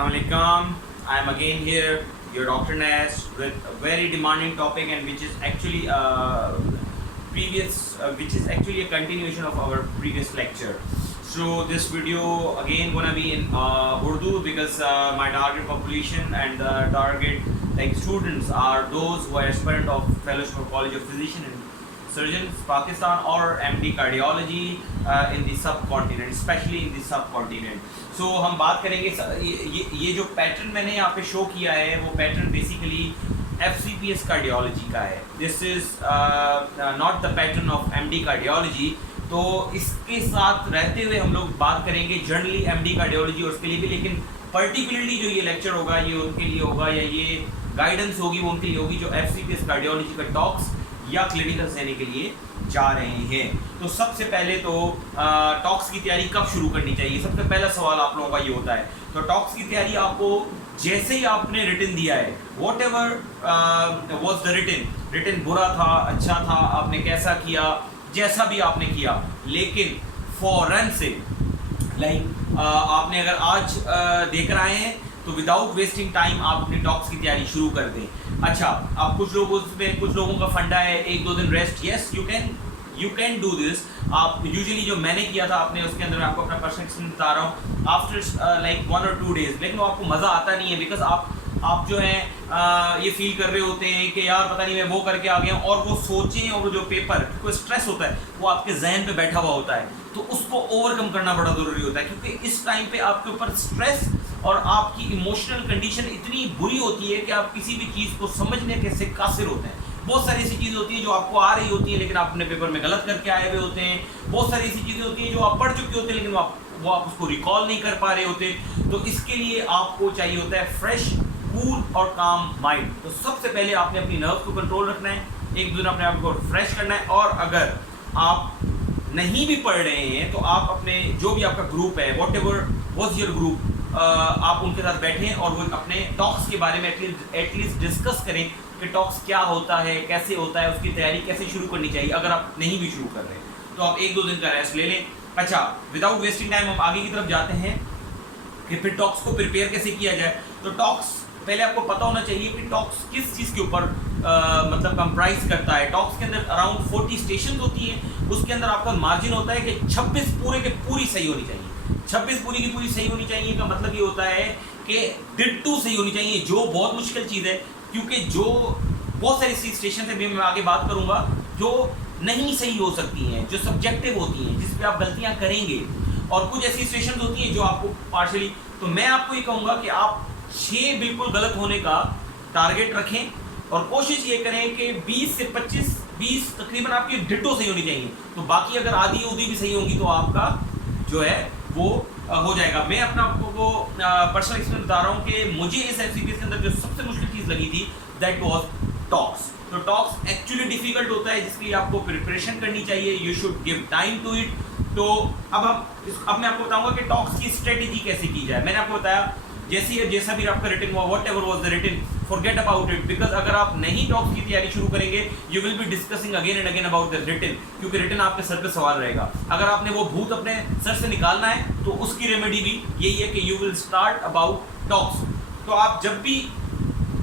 Assalamualaikum. I am again here, your Dr. Nas, with a very demanding topic, and which is actually which is actually a continuation of our previous lecture. So this video again gonna be in Urdu because my target population and the target students are those who are aspirant of Fellowship of College of Physicians and Surgeons Pakistan or MD Cardiology in the subcontinent, especially in the subcontinent. So हम बात करेंगे ये जो pattern मैंने यहाँ पे show किया है वो पैटर्न बेसिकली FCPS कार्डियोलॉजी का है. This is not the pattern of MD cardiology. तो इसके साथ रहते हुए हम लोग बात करेंगे जनरली MD कार्डियोलॉजी और उसके लिए भी, लेकिन पर्टिकुलरली जो ये लेक्चर होगा ये उनके लिए होगा या ये गाइडेंस होगी वो उनके लिए होगी जो FCPS कार्डियोलॉजी का टॉक्स या क्लिनिकल देने के लिए जा रहे हैं. तो सबसे पहले तो टॉक्स की तैयारी कब शुरू करनी चाहिए, सबसे पहला सवाल आप लोगों का ये होता है. तो टॉक्स की तैयारी आपको जैसे ही आपने रिटन दिया है, whatever was the written बुरा था अच्छा था, आपने कैसा किया, जैसा भी आपने किया, लेकिन फौरन से आपने अगर आज देख रहे हैं तो विदाउट वेस्टिंग टाइम आप अपनी टॉक्स की तैयारी शुरू कर दें. अच्छा, आप कुछ लोगों का फंडा है 1-2 दिन rest. Yes, you can do this. आप यूजुअली जो मैंने किया था आपने उसके अंदर आपको अपना पर्सनल एक्सपीरियंस बता रहा हूँ आफ्टर 1 or 2 days, लेकिन वो आपको मज़ा आता नहीं है बिकॉज आप जो है ये फील कर रहे होते हैं कि यार पता नहीं मैं वो करके आ गया हूँ, और वो सोचें और वो जो पेपर को स्ट्रेस होता है वो आपके जहन पे बैठा हुआ होता है. तो उसको ओवरकम करना बड़ा ज़रूरी होता है क्योंकि इस टाइम पे आपके ऊपर स्ट्रेस और आपकी इमोशनल कंडीशन इतनी बुरी होती है कि आप किसी भी चीज़ को समझने के कासिर होते हैं. बहुत सारी ऐसी चीज़ें होती हैं जो आपको आ रही होती हैं लेकिन आप अपने पेपर में गलत करके आए हुए होते हैं. बहुत सारी ऐसी चीज़ें होती हैं जो आप पढ़ चुके होते हैं लेकिन वो आप उसको रिकॉल नहीं कर पा रहे होते. तो इसके लिए आपको चाहिए होता है फ्रेश, कूल और काम माइंड. तो सबसे पहले आपने अपनी नर्व को कंट्रोल रखना है, एक दिन अपने आप को फ्रेश करना है. और अगर आप नहीं भी पढ़ रहे हैं तो आप अपने जो भी आपका ग्रुप है, whatever was your group, आप उनके साथ बैठें और वो अपने टॉक्स के बारे में एटलीस्ट डिस्कस करें कि टॉक्स क्या होता है, कैसे होता है, उसकी तैयारी कैसे शुरू करनी चाहिए. अगर आप नहीं भी शुरू कर रहे हैं तो आप 1-2 दिन का रेस्ट ले लें. अच्छा, विदाउट वेस्टिंग टाइम हम आगे की तरफ जाते हैं कि फिर टॉक्स को प्रिपेयर कैसे किया जाए. तो टॉक्स पहले आपको पता होना चाहिए कि टॉक्स किस चीज़ के ऊपर मतलब कंप्राइज करता है. टॉक्स के अंदर अराउंड 40 स्टेशन होती हैं. उसके अंदर आपका मार्जिन होता है कि 26 पूरे के पूरी सही होनी चाहिए. 26 पूरी की पूरी सही होनी चाहिए का मतलब ये होता है कि डिट्टू सही होनी चाहिए, जो बहुत मुश्किल चीज़ है क्योंकि जो बहुत सारी सी स्टेशन है, मैं आगे बात करूँगा, जो नहीं सही हो सकती हैं, जो सब्जेक्टिव होती हैं, जिस पे आप गलतियाँ करेंगे, और कुछ ऐसी स्टेशन होती हैं जो आपको पार्शली. तो मैं आपको ये कहूँगा कि आप 6 बिल्कुल गलत होने का टारगेट रखें और कोशिश ये करें कि 20 से 20 तकरीबन आपकी डिट्टो सही होनी चाहिए. तो बाकी अगर आधी उदी भी सही होंगी तो आपका जो है वो हो जाएगा. मैं अपना आपको पर्सनल एक्सपीरियंस बता रहा हूँ कि मुझे इस FCPS के अंदर जो सबसे मुश्किल चीज़ लगी थी दैट वाज टॉक्स. तो टॉक्स एक्चुअली डिफिकल्ट होता है जिसके लिए आपको प्रिपरेशन करनी चाहिए. You should give time to it. तो अब मैं आपको बताऊंगा कि टॉक्स की स्ट्रेटेजी कैसे की जाए. मैंने आपको बताया जैसा भी आपका रिटन हुआ, whatever was the written, forget about it. Because अगर आप नहीं टॉक्स की तैयारी शुरू करेंगे you will be discussing again and again about the written, क्योंकि रिटन आपके सर पे सवाल रहेगा. अगर आपने वो भूत अपने सर से निकालना है तो उसकी रेमेडी भी यही है कि you will start about talks. तो आप जब भी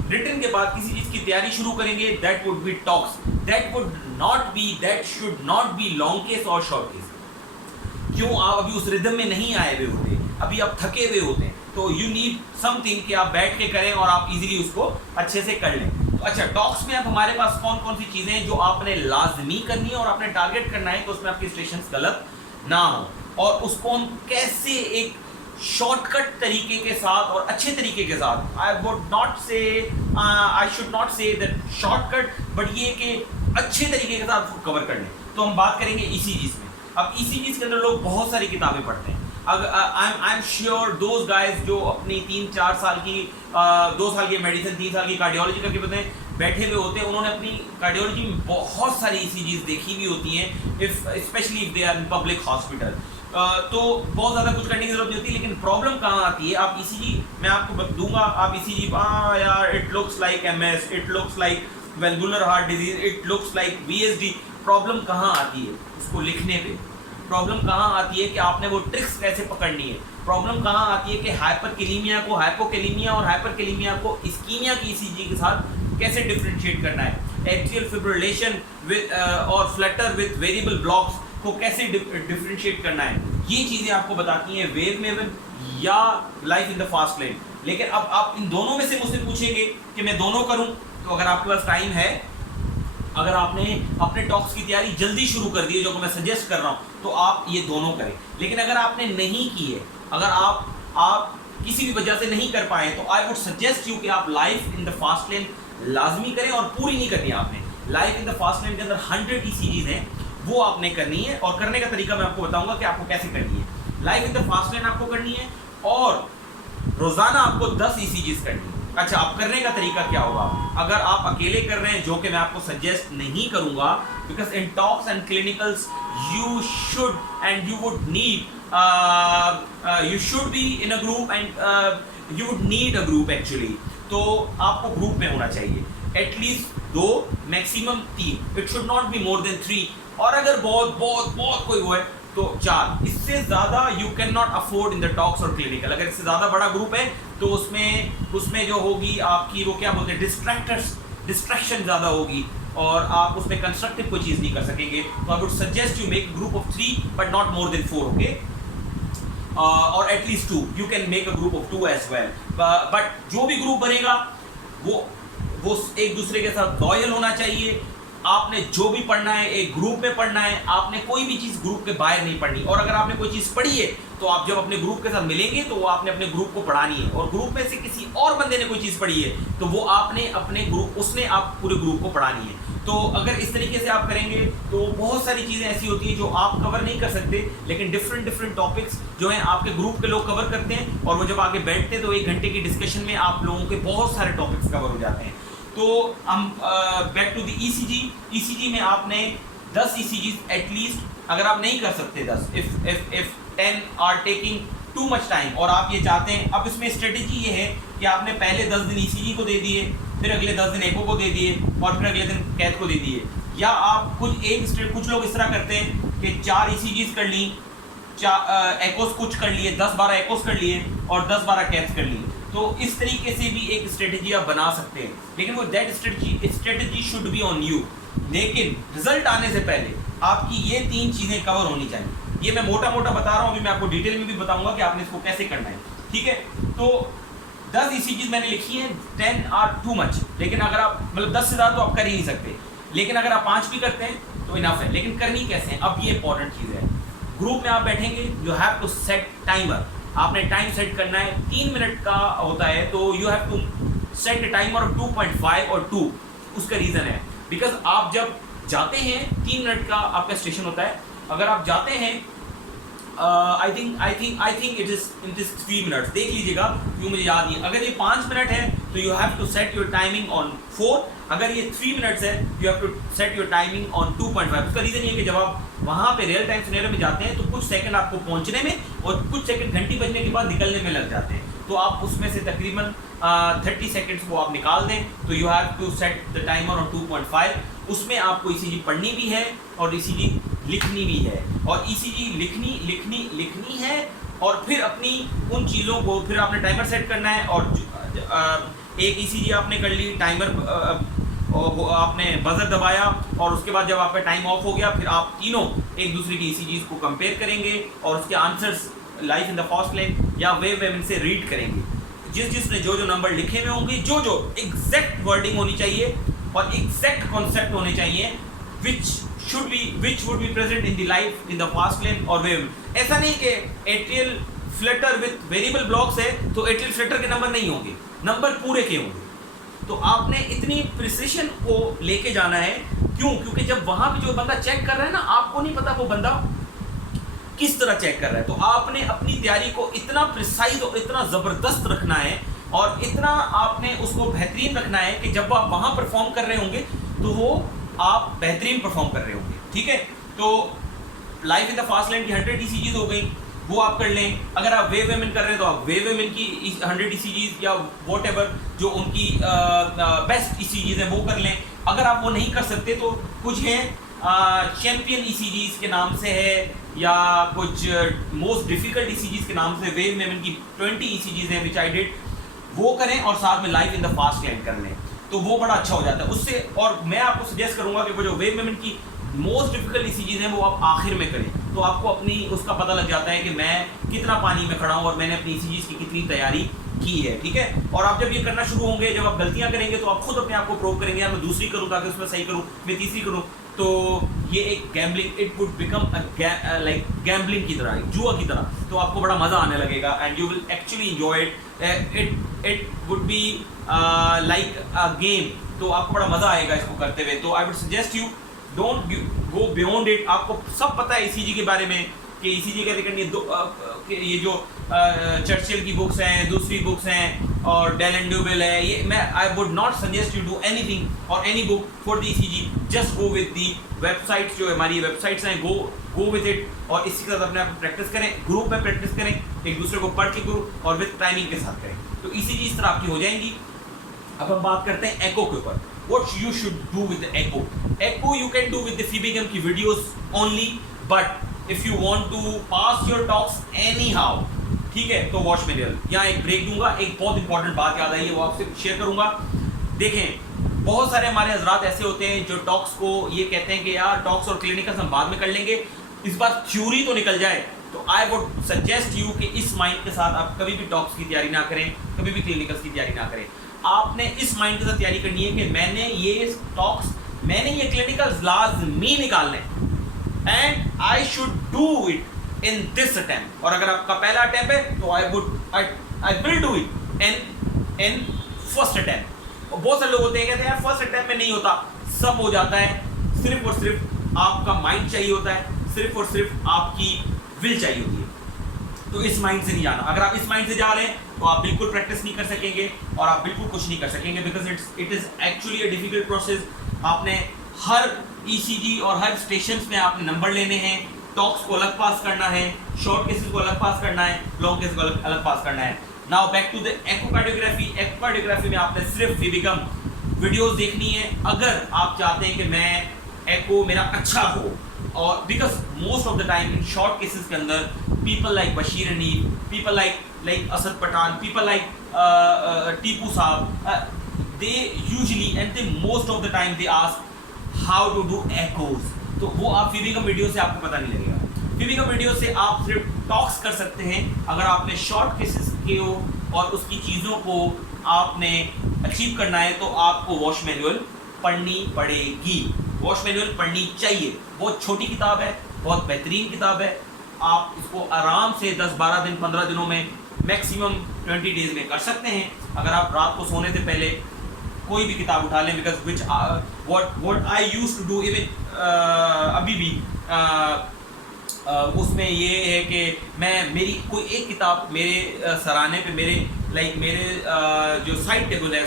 रिटन के बाद किसी चीज़ की तैयारी शुरू करेंगे that would be talks. That should not be long case और शॉर्ट केस. क्यों? आप अभी उस रिदम में नहीं आए हुए होते, अभी आप थके हुए होते हैं, तो यू नीड समथिंग कि आप बैठ के करें और आप इजीली उसको अच्छे से कर लें. तो अच्छा, टॉक्स में अब हमारे पास कौन कौन सी चीज़ें हैं जो आपने लाजमी करनी है और आपने टारगेट करना है कि उसमें आपकी स्टेशंस गलत ना हो, और उसको हम कैसे एक शॉर्टकट तरीके के साथ और अच्छे तरीके के साथ, I should not say that shortcut, but ये कि अच्छे तरीके के साथ उसको कवर कर लें. तो हम बात करेंगे ECGs में. अब ECGs के अंदर लोग बहुत सारी किताबें पढ़ते हैं. I am sure those guys जो अपनी 3-4 साल की 2 साल की मेडिसिन, 3 साल की कार्डियोलॉजी करके बैठे हुए होते हैं, उन्होंने अपनी कार्डियोलॉजी में बहुत सारी ECGs देखी हुई होती हैं, specially if they are in public hospital. तो बहुत ज़्यादा कुछ करने की जरूरत नहीं होती. लेकिन प्रॉब्लम कहाँ आती है, आप ECG मैं आपको दूंगा, आप ECG यार it looks like MS, it looks like valvular heart disease, it looks like VSD. Problem कहाँ आती है? उसको लिखने पे. प्रॉब्लम कहाँ आती है कि आपने वो ट्रिक्स कैसे पकड़नी है, प्रॉब्लम कहाँ आती है कि हाइपरकैलेमिया को हाइपोकैलेमिया और हाइपरकैलेमिया को इस्कीमिया की ईसीजी के साथ कैसे डिफरेंशिएट करना है, एट्रियल फिब्रिलेशन विद और फ्लटर विद वेरिएबल ब्लॉक्स को कैसे डिफरेंशिएट करना है। ये चीज़ें आपको बताती हैं वेव मेवन या life in the fast lane. लेकिन अब आप इन दोनों में से मुझसे पूछेंगे कि मैं दोनों करूं, तो अगर आपके पास टाइम है, अगर आपने अपने टॉक्स की तैयारी जल्दी शुरू कर दी है, जो कि मैं सजेस्ट कर रहा हूं, तो आप ये दोनों करें। लेकिन अगर आपने नहीं की है, अगर आप किसी भी वजह से नहीं कर पाए, तो आई वुड सजेस्ट यू कि आप life in the fast lane लाजमी करें, और पूरी नहीं करनी आपने। Life in the fast lane के अंदर 100 ECGs हैं, वो आपने करनी है, और करने का तरीका मैं आपको बताऊंगा कि आपको कैसे करनी है। Life in the fast lane आपको करनी है, और रोजाना आपको 10 ECGs करनी है। अच्छा, अब करने का तरीका क्या होगा? अगर आप अकेले कर रहे हैं, जो कि मैं आपको सजेस्ट नहीं करूंगा, because in talks and clinicals you should and you would need you should be in a group and you would need a group actually। तो आपको ग्रुप में होना चाहिए, at least 2 maximum 3, it should not be more than 3, और अगर बहुत बहुत बहुत कोई वो है तो 4। इससे ज़्यादा you can not afford in the talks और क्लिनिकल। अगर इससे ज़्यादा बड़ा ग्रुप है तो उसमें जो होगी आपकी, वो क्या बोलते हैं, डिस्ट्रैक्शन ज़्यादा होगी, और आप उसमें कंस्ट्रक्टिव कोई चीज़ नहीं कर सकेंगे। तो I would suggest you make group of 3 but not more than 4, okay, और at least 2, you can make a group of 2 as well. But जो भी ग्रुप बनेगा वो एक दूसरे के साथ लॉयल होना चाहिए। आपने जो भी पढ़ना है एक ग्रुप में पढ़ना है, आपने कोई भी चीज़ ग्रुप के बाहर नहीं पढ़नी। और अगर आपने कोई चीज़ पढ़ी है तो आप जब अपने ग्रुप के साथ मिलेंगे तो वो आपने अपने ग्रुप को पढ़ानी है, और ग्रुप में से किसी और बंदे ने कोई चीज़ पढ़ी है तो वो आपने अपने ग्रुप, उसने आप पूरे ग्रुप को पढ़ानी है। तो अगर इस तरीके से आप करेंगे तो बहुत सारी चीज़ें ऐसी होती हैं जो आप कवर नहीं कर सकते, लेकिन डिफरेंट टॉपिक्स जो हैं आपके ग्रुप के लोग कवर करते हैं, और वो जब आके बैठते हैं तो 1 घंटे की डिस्कशन में आप लोगों के बहुत सारे टॉपिक्स कवर हो जाते हैं। तो हम बैक टू द ECG में आपने 10 ECGs एटलीस्ट, अगर आप नहीं कर सकते 10, if 10 are taking too much time, और आप ये चाहते हैं, अब इसमें स्ट्रेटेजी ये है कि आपने पहले 10 दिन ECG को दे दिए, फिर अगले 10 दिन एको को दे दिए, और फिर अगले दिन कैथ को दे दिए। या आप कुछ लोग इस तरह करते हैं कि 4 ECGs कर ली, एकोस कुछ कर लिए, 10-12 एकोस कर लिए, और 10-12 कैथ्स कर ली। तो इस तरीके से भी एक स्ट्रेटेजी आप बना सकते हैं, लेकिन वो that strategy should be on you. लेकिन रिजल्ट आने से पहले आपकी ये 3 चीज़ें कवर होनी चाहिए। ये मैं मोटा बता रहा हूँ, अभी मैं आपको डिटेल में भी बताऊंगा कि आपने इसको कैसे करना है, ठीक है। तो 10 ECGs मैंने लिखी है, 10 आर टू मच, लेकिन अगर आप मतलब 10 से ज़्यादा तो आप कर ही नहीं सकते, लेकिन अगर आप 5 भी करते हैं तो इनफ है। लेकिन करनी कैसे है, अब ये इंपॉर्टेंट चीज़ है। ग्रुप में आप बैठेंगे, you have to set timer, आपने टाइम सेट करना है, 3 मिनट का होता है, तो you have to set a timer of 2.5 और 2। उसका रीज़न है बिकॉज आप जब जाते हैं 3 मिनट का आपका स्टेशन होता है, अगर आप जाते हैं I think it is 3 minutes, देख लीजिएगा क्यों मुझे याद नहीं। अगर ये 5 मिनट है तो you have to set your timing on 4, अगर ये 3 मिनट्स है you have to set your timing on 2.5। उसका रीज़न ये है कि जब आप वहाँ पे रियल टाइम सिनेरियो में जाते हैं तो कुछ सेकंड आपको पहुँचने में और कुछ सेकंड घंटी बजने के बाद निकलने में लग जाते हैं, तो आप उसमें से तकरीबन 30 सेकेंड्स वो आप निकाल दें, तो you have to set the timer on 2.5। उसमें आपको ECG पढ़नी भी है और ECG लिखनी भी है, और ECG लिखनी है, और फिर अपनी उन चीज़ों को फिर आपने टाइमर सेट करना है। और एक ECG आपने कर ली, टाइमर आपने बजर दबाया, और उसके बाद जब आपका टाइम ऑफ हो गया फिर आप तीनों एक दूसरे की ECGs को कंपेयर करेंगे और उसके answers life in the fast lane या वेव से रीड करेंगे। जिसने जो नंबर लिखे हुए होंगे, जो एग्जैक्ट वर्डिंग होनी चाहिए और एग्जैक्ट कॉन्सेप्ट होने चाहिए which would be present in the life in the fast lane और wave। ऐसा नहीं कि atrial Flutter with variable blocks है तो एट्रियल फ्लटर के नंबर नहीं होंगे, नंबर पूरे के होंगे। तो आपने इतनी प्रिसिशन को लेके जाना है, क्यों? क्योंकि जब वहां पे जो बंदा चेक कर रहा है ना, आपको नहीं पता वो बंदा किस तरह चेक कर रहा है, तो आपने अपनी तैयारी को इतना प्रिसाइज और इतना ज़बरदस्त रखना है और इतना आपने उसको बेहतरीन रखना है कि जब आप वहाँ परफॉर्म कर रहे होंगे तो वो आप बेहतरीन परफॉर्म कर रहे होंगे, ठीक है। तो life in the fast lane की 100 ECGs हो गई, वो आप कर लें। अगर आप वेव वेमेन कर रहे हैं तो आप वेव वेमेन की 100 ECGs या वॉट एवर जो उनकी बेस्ट ECGs हैं वो कर लें। अगर आप वो नहीं कर सकते तो कुछ हैं चैम्पियन ECGs के नाम से है, या कुछ मोस्ट डिफिकल्ट ईसीजीज के नाम से वेव मेमन की 20 ईसीजीज हैं विच आई डिड, वो करें और साथ में life in the fast land कर लें, तो वो बड़ा अच्छा हो जाता है उससे। और मैं आपको सजेस्ट करूंगा कि वो जो वेव मेमन की मोस्ट डिफिकल्ट ईसीजीज हैं वो आप आखिर में करें, तो आपको अपनी उसका पता लग जाता है कि मैं कितना पानी में खड़ा हूँ और मैंने अपनी ईसीजीज की कितनी तैयारी की है, ठीक है। और आप जब ये करना शुरू होंगे, जब आप गलतियां करेंगे, तो आप खुद अपने आप को प्रूव करेंगे, यार मैं दूसरी करूँ ताकि उसमें सही करूँ, मैं तीसरी करूँ, तो ये एक gambling, it would become like gambling की तरह, जुआ की तरह, तो आपको बड़ा मजा आने लगेगा and you will actually enjoy it would be like a game, तो आपको बड़ा मजा आएगा इसको करते हुए। तो I would suggest you don't go beyond it. आपको सब पता है ईसीजी के बारे में कि ईसीजी कैसे करनी है, ये जो चर्चिल की बुक्स हैं, दूसरी बुक्स हैं और डेल एंड ड्यूबेल है, ये मैं I would not suggest you do anything और any book for the ECG, just go with the websites, जो हमारी वेबसाइट्स हैं, गो विद इट और इसी के साथ अपने आप प्रैक्टिस करें, ग्रुप में प्रैक्टिस करें, एक दूसरे को पढ़ के करो और विद टाइमिंग के साथ करें, तो ईसीजी इस तरह आपकी हो जाएंगी। अब हम बात करते हैं एको के ऊपर, what you should do with the echo. Echo you can do with the Fibigam की videos only, but if you want to pass your talks anyhow, ठीक है, तो वॉच मेरियल। यहाँ एक ब्रेक दूंगा, एक बहुत इंपॉर्टेंट बात याद आई है वो आपसे शेयर करूंगा। देखें, बहुत सारे हमारे हजरात ऐसे होते हैं जो टॉक्स को ये कहते हैं कि यार टॉक्स और क्लिनिकल हम बाद में कर लेंगे, इस बार थ्योरी तो निकल जाए। तो आई वुड सजेस्ट यू कि इस माइंड के साथ आप कभी भी टॉक्स की तैयारी ना करें, कभी भी क्लिनिकल्स की तैयारी ना करें। आपने इस माइंड के साथ तैयारी करनी है कि मैंने ये टॉक्स, मैंने ये क्लिनिकल्स लाजमी निकालने and I should do it in this attempt. और अगर आपका पहला अटेम्प्ट है तो I will do it in first attempt. और बहुत सारे लोग होते हैं कहते हैं यार फर्स्ट अटेम्प्ट में नहीं होता, सब हो जाता है, सिर्फ और सिर्फ आपका माइंड चाहिए होता है, सिर्फ और सिर्फ आपकी विल चाहिए होती है। तो इस माइंड से नहीं जाना। अगर आप इस माइंड से जा रहे हैं तो आप बिल्कुल प्रैक्टिस नहीं कर सकेंगे और आप बिल्कुल कुछ नहीं कर सकेंगे, because it is actually a difficult process. आपने हर ईसीजी और हर स्टेशंस में आपने नंबर लेने हैं, टॉक्स को अलग पास करना है, शॉर्ट केसेस को अलग पास करना है, लॉन्ग केसेस को अलग पास करना है। Now back to the echocardiography. Echocardiography में आपने सिर्फ फिबिगम वीडियोस देखनी है अगर आप चाहते हैं कि मैं एको मेरा अच्छा हो। और because most of the time in short cases के अंदर people like Bashir Anif, people like Asad Pathan, people like Tipu Sahab, they usually and they most of the time they ask how to do echoes. तो वो आप फिबिगम वीडियो से आपको पता नहीं लगेगा। फिबिगम वीडियो से आप सिर्फ टॉक्स कर सकते हैं अगर आपने शॉर्ट केसेस के हो और उसकी चीज़ों को आपने अचीव करना है, तो आपको वॉश मैनुअल पढ़नी पड़ेगी। वॉश मैनुअल पढ़नी चाहिए। बहुत छोटी किताब है, बहुत बेहतरीन किताब है। आप इसको आराम से 10-12 दिन 15 दिनों में मैक्सिमम 20 डेज में कर सकते हैं। अगर आप रात को सोने से पहले कोई भी किताब उठा लें, because which what I used to do even अभी भी उसमें ये है कि मैं मेरी कोई एक किताब मेरे सराहने पे मेरे जो साइड टेबल है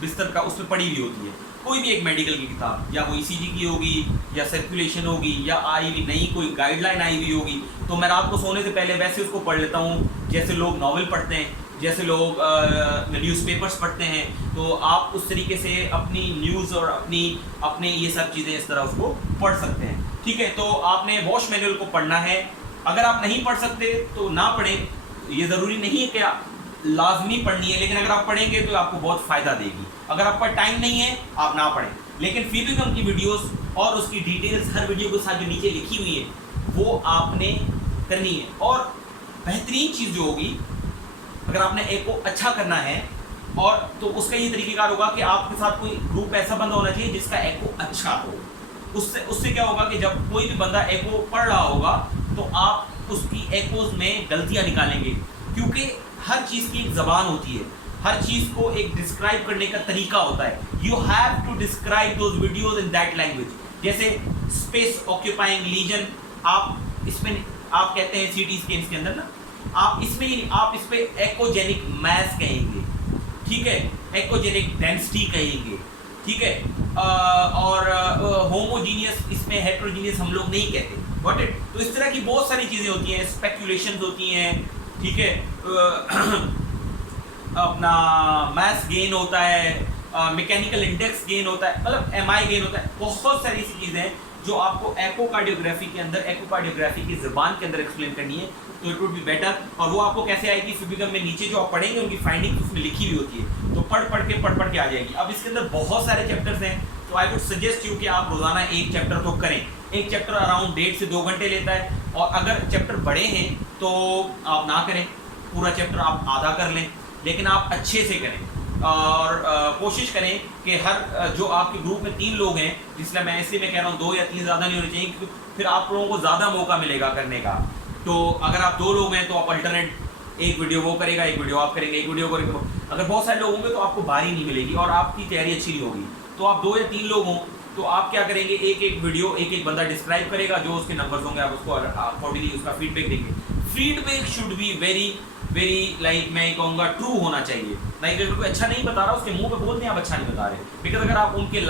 बिस्तर का, उसमें पड़ी हुई होती है। कोई भी एक मेडिकल की किताब, या वो ईसीजी की होगी या सर्कुलेशन होगी या आई हुई नई कोई गाइडलाइन आई हुई होगी, तो मैं रात को सोने से पहले वैसे उसको पढ़ लेता हूँ जैसे लोग नॉवल पढ़ते हैं, जैसे लोग न्यूज़पेपर्स पढ़ते हैं। तो आप उस तरीके से अपनी न्यूज़ और अपने ये सब चीज़ें इस तरह उसको पढ़ सकते हैं, ठीक है। तो आपने वॉश मैनुअल को पढ़ना है। अगर आप नहीं पढ़ सकते तो ना पढ़ें, ये ज़रूरी नहीं है कि आप लाजमी पढ़नी है, लेकिन अगर आप पढ़ेंगे तो आपको बहुत फ़ायदा देगी। अगर आपका टाइम नहीं है आप ना पढ़ें, लेकिन फिबिगम की वीडियोस और उसकी डिटेल्स हर वीडियो के साथ जो नीचे लिखी हुई है वो आपने करनी है। और बेहतरीन चीज़ जो होगी, अगर आपने एको अच्छा करना है और तो उसका ये तरीक़ेकार होगा कि आपके साथ कोई ग्रुप ऐसा बंदा होना चाहिए जिसका एको अच्छा हो। उससे क्या होगा कि जब कोई भी बंदा एको पढ़ रहा होगा तो आप उसकी एकोज में गलतियाँ निकालेंगे, क्योंकि हर चीज़ की एक ज़बान होती है, हर चीज़ को एक डिस्क्राइब करने का तरीका होता है। You have to describe those videos in that language. जैसे स्पेस ऑक्यूपाइंग लीजन, आप इसमें आप कहते हैं सीटी स्कैन्स के अंदर ना, आप इसमें आप इस पे एकोजेनिक मैस कहेंगे, ठीक है, एकोजेनिक डेंसिटी कहेंगे, ठीक है, और होमोजीनियस, इसमें हेट्रोजीनियस हम लोग नहीं कहते, गॉट इट। तो इस तरह की बहुत सारी चीज़ें होती हैं, स्पेकुलेशंस होती हैं, ठीक है, अपना मैस गेन होता है, मैकेनिकल इंडेक्स गेन होता है, मतलब एमआई गेन होता है, बहुत सारी ऐसी चीज़ें हैं जो आपको एकोकार्डियोग्राफी के अंदर, एकोकार्डियोग्राफी की ज़बान के अंदर एक्सप्लेन करनी है, तो इट वुड बी बेटर। और वो आपको कैसे आएगी, फिजिकल में नीचे जो आप पढ़ेंगे उनकी फाइंडिंग उसमें लिखी हुई होती है, तो पढ़ पढ़ के आ जाएगी। अब इसके अंदर बहुत सारे चैप्टर्स हैं, तो आई वुड सजेस्ट यू कि आप रोजाना एक चैप्टर तो करें। एक चैप्टर अराउंड 1.5 से 2 घंटे लेता है, और अगर चैप्टर बड़े हैं तो आप ना करें, पूरा चैप्टर आप आधा कर लें, लेकिन आप अच्छे से करें। और कोशिश करें कि हर जो आपके ग्रुप में 3 लोग हैं, जिसलिए मैं कह रहा हूँ 2 या 3 ज़्यादा नहीं होने चाहिए, क्योंकि फिर आप लोगों को ज़्यादा मौका मिलेगा करने का। तो अगर आप 2 लोग हैं तो आप अल्टरनेट, एक वीडियो वो करेगा, एक वीडियो आप करेंगे, एक वीडियो करेंगे। अगर बहुत सारे लोग होंगे तो आपको बारी नहीं मिलेगी और आपकी तैयारी अच्छी नहीं होगी। तो आप 2 या 3 लोग हों तो आप क्या करेंगे, एक वीडियो एक बंदा डिस्क्राइब करेगा, जो उसके नंबर्स होंगे आप उसको अकॉर्डिंगली उसका फीडबैक देंगे। Feedback should be very like मैं कहूँगा ट्रू होना चाहिए। लाइक अगर कोई अच्छा नहीं बता रहा उसके मुंह पे बोल दें आप अच्छा नहीं बता रहे, बिकॉज अगर आप उनके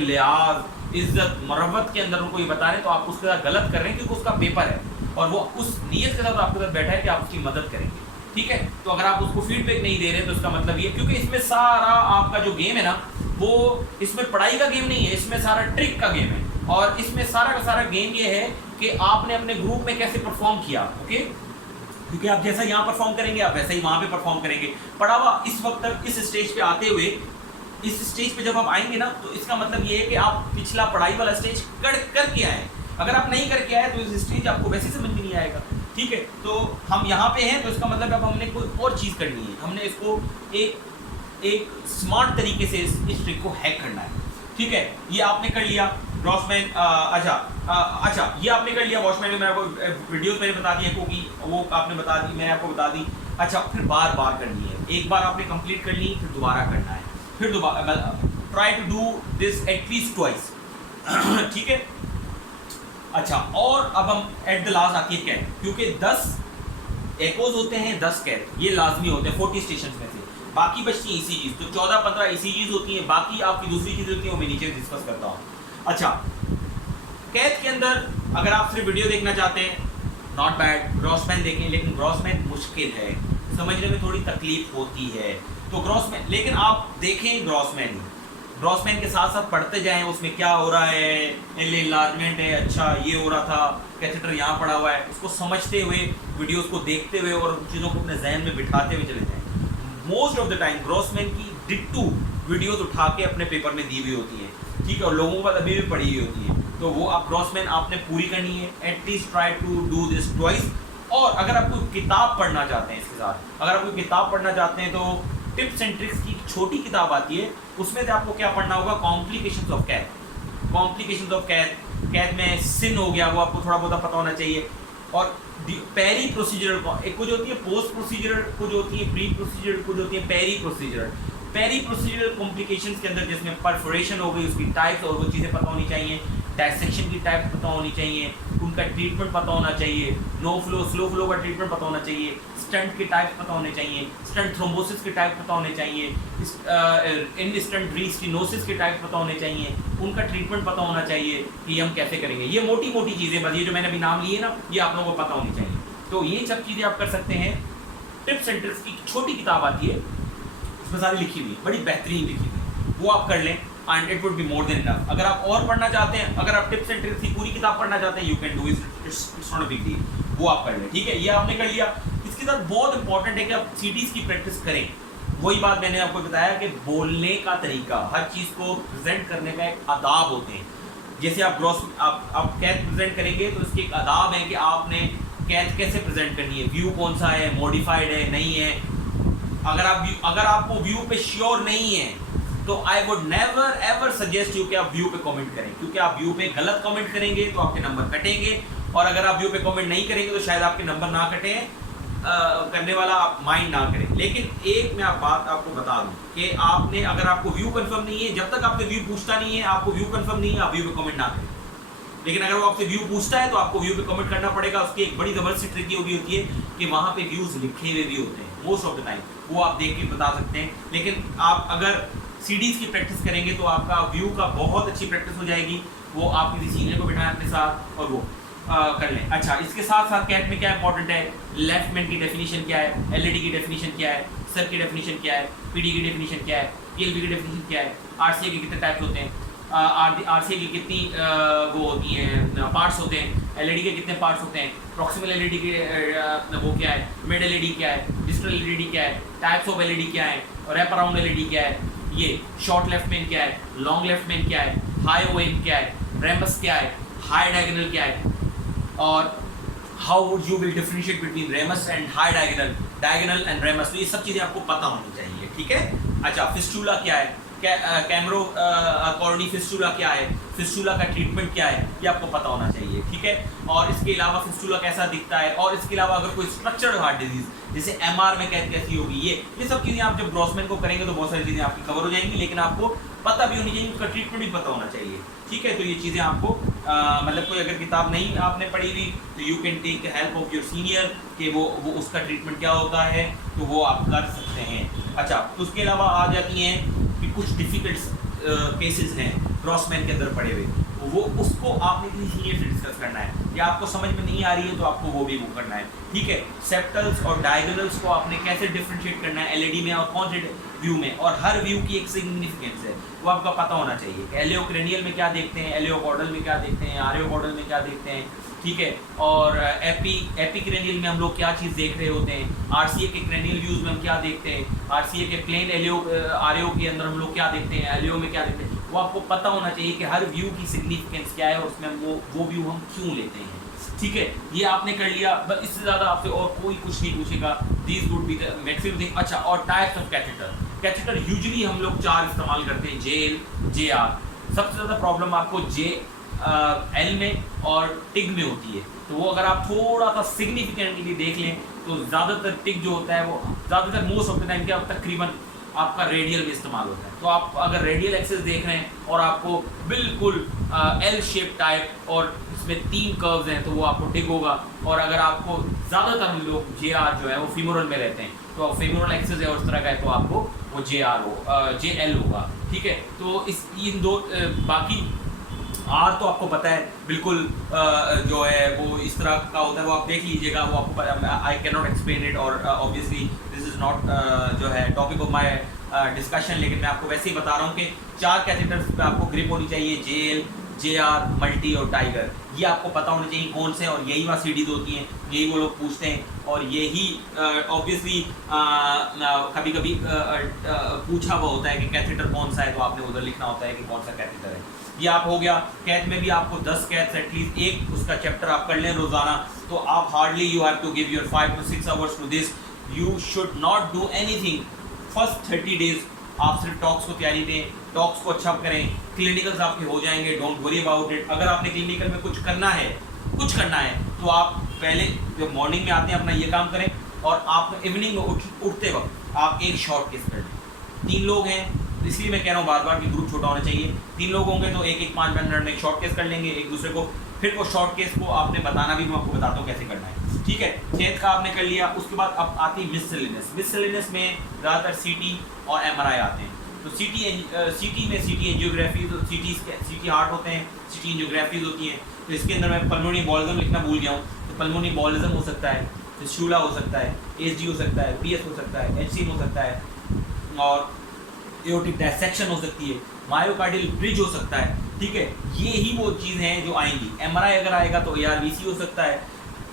लिहाज, इज्जत, मरम्मत के अंदर उनको ये बता रहे हैं तो आप उसके साथ गलत कर रहे हैं, क्योंकि उसका पेपर है और वो उस नीयत के साथ आपके साथ बैठा है कि आप उसकी मदद करेंगे। ठीक है, तो अगर आप उसको फीडबैक नहीं दे रहे तो इसका मतलब ये, क्योंकि इसमें सारा आपका जो गेम है ना, वो इसमें पढ़ाई का गेम नहीं है, इसमें सारा ट्रिक का गेम है। और इसमें सारा का सारा गेम ये है कि आपने अपने ग्रुप में कैसे परफॉर्म किया। ओके, क्योंकि आप जैसा यहाँ परफॉर्म करेंगे आप वैसा ही वहाँ पे परफॉर्म करेंगे। पढ़ावा इस वक्त तक इस स्टेज पे आते हुए, इस स्टेज पे जब आप आएंगे ना, तो इसका मतलब ये है कि आप पिछला पढ़ाई वाला स्टेज करके आए। अगर आप नहीं करके आए तो इस स्टेज आपको वैसे समझ में नहीं आएगा। ठीक है, तो हम यहाँ पे हैं तो इसका मतलब अब हमने कोई और चीज़ करनी है, हमने इसको एक स्मार्ट तरीके से इस ट्रिक को हैक करना है। ठीक है, ये आपने कर लिया ग्रॉसमैन। अच्छा ये आपने कर लिया वॉचमैन में, मैंने आपको वीडियोस मैंने बता दी है, क्योंकि वो आपने बता दी, मैंने आपको बता दी। अच्छा, फिर बार बार करनी है, एक बार आपने कंप्लीट कर ली, फिर दोबारा करना है, फिर दोबारा try to do this at least twice. ठीक है, अच्छा, और अब हम एट द लास्ट आती है कैट, क्योंकि 10 एकोज होते हैं, 10 कैट, ये लाजमी होते हैं 40 स्टेशन में से। बाकी बचती ईसीजीज, तो 14-15 ईसीजीज होती हैं, बाकी आपकी दूसरी चीज़ होती है, वो मैं नीचे डिस्कस करता हूँ। अच्छा, कैद के अंदर अगर आप सिर्फ वीडियो देखना चाहते हैं, नॉट बैड, ग्रॉसमैन देखें, लेकिन ग्रॉसमैन मुश्किल है, समझने में थोड़ी तकलीफ होती है। तो ग्रॉसमैन, लेकिन आप देखें ग्रॉसमैन के साथ साथ पढ़ते जाएं, उसमें क्या हो रहा है, एनलार्जमेंट है, अच्छा ये हो रहा था, कैथेटर यहाँ पड़ा हुआ है, उसको समझते हुए, वीडियोस को देखते हुए और चीज़ों को अपने जहन में बिठाते हुए चले जाएं। Most of the time Grossman की डिट्टू वीडियोस उठा के अपने पेपर में दी हुई होती है। ठीक है, और लोगों का अभी भी पढ़ी हुई होती है, तो वो आप ग्रॉसमैन आपने पूरी करनी है। At least try to do this twice. और अगर आप कोई किताब पढ़ना चाहते हैं, इसके साथ अगर आप कोई किताब पढ़ना चाहते हैं तो टिप्स एंड ट्रिक्स की छोटी किताब आती है, उसमें से आपको क्या पढ़ना होगा, complications of cath. Complications of cath में सिन हो गया, वो आपको थोड़ा बहुत पता होना चाहिए। और पेरी प्रोसीजरल, एक कुछ होती है पोस्ट प्रोसीजरल, कुछ होती है प्री प्रोसीजरल, कुछ होती है periprocedural. Periprocedural complications के अंदर जिसमें परफोरेशन हो गई, उसकी टाइप्स और वो चीज़ें पता होनी चाहिए, डायसेक्शन की टाइप पता होनी चाहिए, उनका ट्रीटमेंट पता होना चाहिए, नो फ्लो स्लो फ्लो का ट्रीटमेंट पता होना चाहिए, स्टंट के टाइप पता होने चाहिए, स्टंट थ्रोम्बोसिस के टाइप पता होने चाहिए, इन स्टंट रीस्टिनोसिस के टाइप पता होने चाहिए, उनका ट्रीटमेंट पता होना चाहिए कि हम कैसे करेंगे। ये मोटी मोटी चीज़ें, बस ये जो मैंने अभी नाम लिए ना, ये आप लोगों को पता होनी चाहिए। तो ये सब चीज़ें आप कर सकते हैं। टिप्स एंड ट्रिक्स की छोटी किताब आती है, उसमें सारी लिखी हुई, बड़ी बेहतरीन लिखी हुई, वो आप कर लें and it would be more than enough. अगर आप और पढ़ना चाहते हैं, अगर आप टिप्स एंड ट्रिक्स की पूरी किताब पढ़ना चाहते हैं, you can do it's not a big deal, वो आप कर लें। ठीक है, ये आपने कर लिया। इसके साथ बहुत इंपॉर्टेंट है कि आप सीडीज की प्रैक्टिस करें। वही बात मैंने आपको बताया कि बोलने का तरीका, हर चीज़ को प्रेजेंट करने का एक आदाब होते हैं। जैसे आप कैथ प्रेजेंट करेंगे तो इसके एक आदाब है कि आपने कैथ कैसे प्रेजेंट करनी है, व्यू कौन सा है, मॉडिफाइड है, नहीं है। अगर आपको व्यू पे श्योर नहीं है तो I would never ever suggest you कि आप व्यू पे कमेंट करें, क्योंकि आप व्यू पे गलत कमेंट करेंगे तो आपके नंबर कटेंगे, और अगर आप व्यू पे कमेंट नहीं करेंगे तो शायद आपके नंबर ना कटें, करने वाला आप माइंड ना करें। लेकिन एक मैं बात आपको बता दूं कि आपने, अगर आपको व्यू कंफर्म नहीं है, जब तक आपसे व्यू पूछता नहीं है, आपको व्यू कंफर्म नहीं है, आप व्यू पे कमेंट ना करें। लेकिन अगर वो आपसे व्यू पूछता है तो आपको व्यू पे कमेंट करना पड़ेगा। उसकी एक बड़ी ज़बरदस्त ट्रिक होगी होती है कि वहाँ पे व्यूज़ लिखे हुए भी होते हैं मोस्ट ऑफ द टाइम, वो आप देख के बता सकते हैं। लेकिन आप अगर सीडीज़ की प्रैक्टिस करेंगे तो आपका व्यू का बहुत अच्छी प्रैक्टिस हो जाएगी। वो आप किसी सीनियर को बिठाएं अपने साथ और वो कर लें। अच्छा, इसके साथ साथ कैट में क्या इंपॉर्टेंट है, लेफ्ट मैन की डेफिनेशन क्या है, एलईडी की डेफिनेशन क्या है, सर की डेफिनेशन क्या है, पीडी की डेफिनेशन क्या है, पीएलबी की डेफिनेशन क्या है, आरसीए के कितने टाइप्स होते हैं, आरसीए की कितनी वो होती हैं पार्ट्स होते हैं, एलईडी के कितने पार्ट्स होते हैं, प्रॉक्सिमल एलईडी के वो क्या है, मिड एलईडी क्या है, डिजिटल एलईडी क्या है, टाइप्स ऑफ एलईडी क्या है, रैप अराउंड एलईडी क्या है, ये शॉर्ट लेफ्ट मेन क्या है, लॉन्ग लेफ्ट मेन क्या है, हाई ओएम क्या है, रेमस क्या है, हाई डायगोनल क्या है, और how would you will differentiate between ramus and high diagonal and ramus. तो ये सब चीज़ें आपको पता होनी चाहिए, ठीक है। अच्छा, फिस्टुला क्या है, कैमरो कॉर्नी फिस्टुला क्या है, फिस्टुला का ट्रीटमेंट क्या है, ये आपको पता होना चाहिए, ठीक है। और इसके अलावा फिस्टुला कैसा दिखता है, और इसके अलावा अगर कोई स्ट्रक्चर्ड हार्ट डिजीज जैसे एमआर में कैसी होगी, ये सब चीज़ें आप जब ग्रॉसमैन को करेंगे तो बहुत सारी चीज़ें आपकी कवर हो जाएंगी, लेकिन आपको पता भी होनी चाहिए, उसका ट्रीटमेंट भी पता होना चाहिए, ठीक है। तो ये चीज़ें आपको मतलब कोई अगर किताब नहीं आपने पढ़ी हुई तो you can take help of your senior कि वो उसका ट्रीटमेंट क्या होता है, तो वो आप कर सकते हैं। अच्छा, तो उसके अलावा आ जाती हैं कि कुछ डिफ़िकल्ट केसेस हैं क्रॉसमैन के अंदर पड़े हुए, वो उसको आपने किसी सीनियर से डिस्कस करना है, या आपको समझ में नहीं आ रही है तो आपको वो भी वो करना है, ठीक है। सेप्टल्स और डायगोनल्स को आपने कैसे डिफरेंशिएट करना है एलईडी में और कौन से व्यू में, और हर व्यू की एक सिग्निफिकेंस है, वो आपका पता होना चाहिए कि एलियोक्रेनियल में क्या देखते हैं, एलियोकॉर्डल में क्या देखते हैं, आरियोकॉर्डल में क्या देखते हैं, ठीक है। और एपिक्रेनियल में हम लोग क्या चीज़ देख रहे होते हैं, आरसीए के क्रेनियल व्यूज में हम क्या देखते हैं, आरसीए के प्लेन आरओ के अंदर हम लोग क्या देखते हैं, एलियो में क्या देखते हैं, वो आपको पता होना चाहिए कि हर व्यू की सिग्निफिकेंस क्या है और उसमें वो व्यू हम क्यों लेते हैं, ठीक है। ये आपने कर लिया, बस इससे ज़्यादा आपसे और कोई कुछ नहीं पूछेगा। These would be the maximum thing. अच्छा, और टाइप्स ऑफ कैथेटर यूजुअली हम लोग 4 इस्तेमाल करते हैं, जेल, जेआर। सबसे ज़्यादा प्रॉब्लम आपको एल में और टिग में होती है, तो वो अगर आप थोड़ा सा सिग्निफिकेंटली देख लें तो ज़्यादातर टिग जो होता है वो ज़्यादातर मोस्ट ऑफ द टाइम क्या तकरीबन आपका रेडियल में इस्तेमाल होता है। तो आप अगर रेडियल एक्सेस देख रहे हैं और आपको बिल्कुल एल शेप टाइप और इसमें 3 कर्व्स हैं तो वो आपको टिग होगा, और अगर आपको ज़्यादातर हम लोग जे आर जो है वो फीमोरल में रहते हैं तो फीमोरल एक्सेस है और इस तरह का है तो आपको वो जे आर हो जे एल होगा, ठीक है। तो इन दो बाकी आर तो आपको पता है बिल्कुल जो है वो इस तरह का होता है, वो आप देख लीजिएगा, वो आपको I can not explain it, और ऑब्वियसली दिस इज़ नॉट जो है टॉपिक ऑफ माय डिस्कशन, लेकिन मैं आपको वैसे ही बता रहा हूँ कि 4 कैथेटर्स पे आपको ग्रिप होनी चाहिए, जेल, जेआर, मल्टी और टाइगर। ये आपको पता होना चाहिए कौन से, और यही वहाँ सीडीज होती हैं, यही वो लोग पूछते हैं, और यही ऑब्वियसली कभी कभी पूछा हुआ होता है कि कैथेटर कौन सा है, तो आपने उधर लिखना होता है कि कौन सा कैथेटर है। ये आप हो गया। कैथ में भी आपको 10 कैथ्स एटलीस्ट एक उसका चैप्टर आप कर लें रोजाना, तो आप hardly you have to give your 5 to 6 hours to this. You should not do anything first 30 days. आप सिर्फ टॉक्स को तैयारी दें, टॉक्स को अच्छा करें, क्लिनिकल्स आपके हो जाएंगे, डोंट वरी अबाउट इट। अगर आपने क्लिनिकल में कुछ करना है तो आप पहले जब मॉर्निंग में आते हैं अपना ये काम करें, और आप इवनिंग में उठते वक्त आप एक शॉर्ट केस कर लें। 3 लोग हैं इसलिए मैं कह रहा हूँ बार बार कि ग्रुप छोटा होना चाहिए। 3 लोग होंगे तो एक 5 मिनट में एक शॉर्ट केस कर लेंगे एक दूसरे को, फिर वो शॉर्ट केस को आपने बताना भी, मैं आपको बताता हूँ कैसे करना है, ठीक है। चेत का आपने कर लिया। उसके बाद अब आती है मिससेलेनियस में ज़्यादातर सीटी और एमआरआई आते हैं। तो सीटी में सीटी एंजियोग्राफी, तो सीटी हार्ट होते हैं, सीटी एंजियोग्राफीज होती हैं। तो इसके अंदर मैं पल्मोनी बॉलिज्म लिखना भूल गया हूँ, तो पल्मोनी बॉलिज्म हो सकता है, फिस्टुला हो सकता है, एसडी हो सकता है, पीएस हो सकता है, एचसीएम हो सकता है, और एओर्टिक डायसेक्शन हो सकती है, मायोकार्डियल ब्रिज हो सकता है, ठीक है। ये ही वो चीज़ हैं जो आएंगी। एमआरआई अगर आएगा तो एआरवीसी हो सकता है,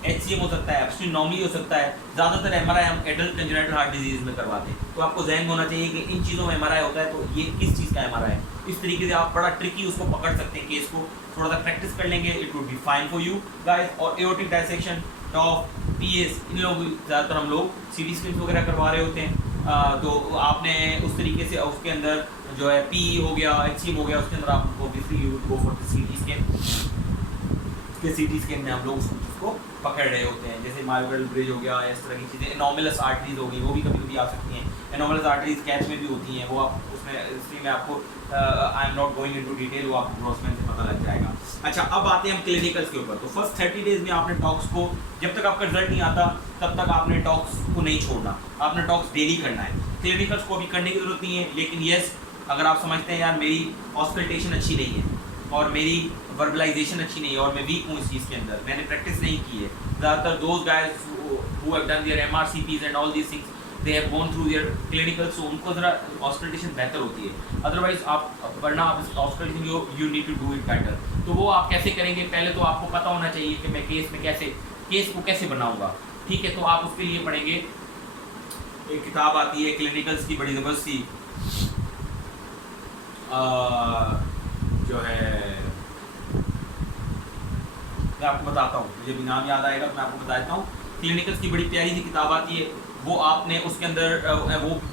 एचसीएम हो सकता है, एब्स्ट्रीम नॉर्मली हो सकता है। ज़्यादातर एमआरआई हम एडल्ट कंजेनिटल हार्ट डिजीज में करवाते हैं, तो आपको जहन में होना चाहिए कि इन चीज़ों में एमआरआई होता है, तो ये किस चीज़ का एमआरआई है। इस तरीके से आप बड़ा ट्रिकी उसको पकड़ सकते हैं केस को, थोड़ा सा प्रैक्टिस कर लेंगे, it would be fine for you guys. और एओर्टिक डायसेक्शन, टॉप, पीएस, इन लोग ज़्यादातर हम लोग सीटी स्कैन वगैरह करवा रहे होते हैं। तो आपने उस तरीके से उसके अंदर जो है पी हो गया, एचसीएम हो गया, उसके अंदर आप obviously you go for the CT scan. उसके सीटी स्कैन में हम लोग उसको पकड़ रहे होते हैं, जैसे मायोकार्डियल ब्रिज हो गया, इस तरह की चीज़ें। एनोमलस आर्टरीज होगी, वो भी कभी कभी आ सकती हैं। एनोमलस आर्टरीज कैच में भी होती हैं, वो आप उसमें, इसलिए मैं आपको I am not going into detail, वो आपको ग्रॉसमैन से पता लग जाएगा। अच्छा, अब आते हैं हम क्लिनिकल्स के ऊपर। तो फर्स्ट 30 डेज में आपने टॉक्स को, जब तक आपका रिजल्ट नहीं आता तब तक आपने टॉक्स को नहीं छोड़ना, आपने टॉक्स डेली करना है। क्लिनिकल्स को अभी करने की जरूरत नहीं है, लेकिन येस अगर आप समझते हैं यार मेरी ऑस्कल्टेशन अच्छी नहीं है और मेरी वर्बलाइजेशन अच्छी नहीं है और मैं वीक हूँ इस चीज़ के अंदर, मैंने प्रैक्टिस नहीं की है, ज़्यादातर those guys who have done their MRCPs and all these things, they have gone through their clinical, so उनको ज़रा ऑस्कल्टेशन बेहतर होती है। अदरवाइज आप वरना आप auscultation you need to do it better. तो वो आप कैसे करेंगे, पहले तो आपको पता होना चाहिए कि मैं केस को कैसे बनाऊंगा, ठीक है। तो आप उसके लिए पढ़ेंगे, एक किताब आती है क्लिनिकल्स की बड़ी ज़बरदस्त सी, जो है मैं आपको बताता हूँ, मुझे भी नाम याद आएगा तो मैं आपको बता देता हूँ। क्लिनिकल्स की बड़ी प्यारी सी किताब आती है, वो आपने उसके अंदर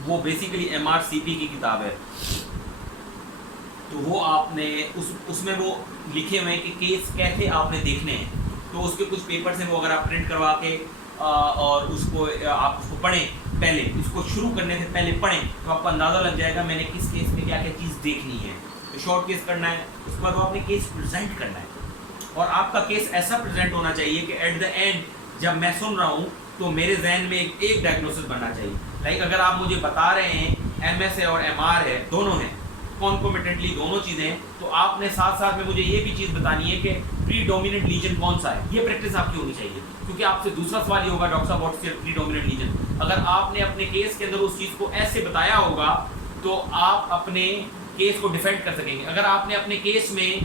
वो बेसिकली MRCP की किताब है। तो वो आपने उसमें वो लिखे हुए हैं कि केस कैसे आपने देखने हैं। तो उसके कुछ पेपर्स हैं, वो अगर आप प्रिंट करवा के और उसको आप उसको पढ़ें, पहले इसको शुरू करने से पहले पढ़ें, तो आपको अंदाज़ा लग जाएगा मैंने किस केस में क्या क्या चीज़ देखनी है। तो शॉर्ट केस करना है, उसके बाद आपने केस प्रेजेंट करना है, और आपका केस ऐसा प्रेजेंट होना चाहिए कि एट द एंड जब मैं सुन रहा हूँ तो मेरे जहन में एक डायग्नोसिस बनना चाहिए। लाइक अगर आप मुझे बता रहे हैं MS है और MR है, दोनों हैं कॉन्कोमिटेंटली, दोनों चीज़ें, तो आपने साथ साथ में मुझे ये भी चीज़ बतानी है कि प्रीडोमिनेंट लीजन कौन सा है। ये प्रैक्टिस आपकी होनी चाहिए, क्योंकि आपसे दूसरा सवाल ये होगा, डॉक्टर साहब व्हाट इज प्रीडोमिनेंट लीजन। अगर आपने अपने केस के अंदर उस चीज़ को ऐसे बताया होगा तो आप अपने केस को डिफेंड कर सकेंगे। अगर आपने अपने केस में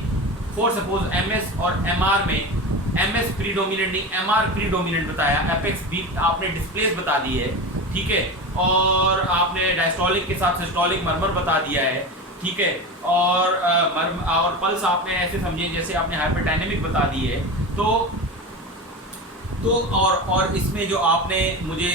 फॉर सपोज MS और MR में MS प्रीडोमिनेंट नहीं MR प्रीडोमिनेंट बताया, एपेक्स बीट आपने डिस्प्लेस बता दी है, ठीक है, और आपने डायस्टोलिक के साथ सिस्टोलिक मर्मर बता दिया है, ठीक है, और पल्स आपने ऐसे समझे जैसे आपने हाइपरडायनेमिक बता दी है। तो और इसमें जो आपने मुझे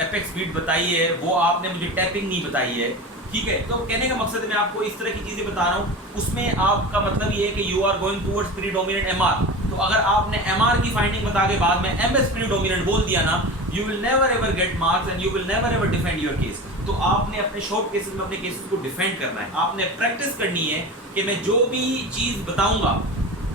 एपेक्स बीट बताई है वो आपने मुझे टैपिंग नहीं बताई है, ठीक है। तो कहने का मकसद मैं आपको इस तरह की चीज़ें बता रहा हूँ, उसमें आपका मतलब ये है कि you are going towards predominant MR। तो अगर आपने MR की फाइंडिंग बता के बाद में MS प्रीडोमिनेंट बोल दिया ना, you will never ever get marks and you will never ever defend your case. तो आपने अपने शॉर्ट केसेस में अपने केसेस को डिफेंड करना है। आपने प्रैक्टिस करनी है कि मैं जो भी चीज़ बताऊंगा,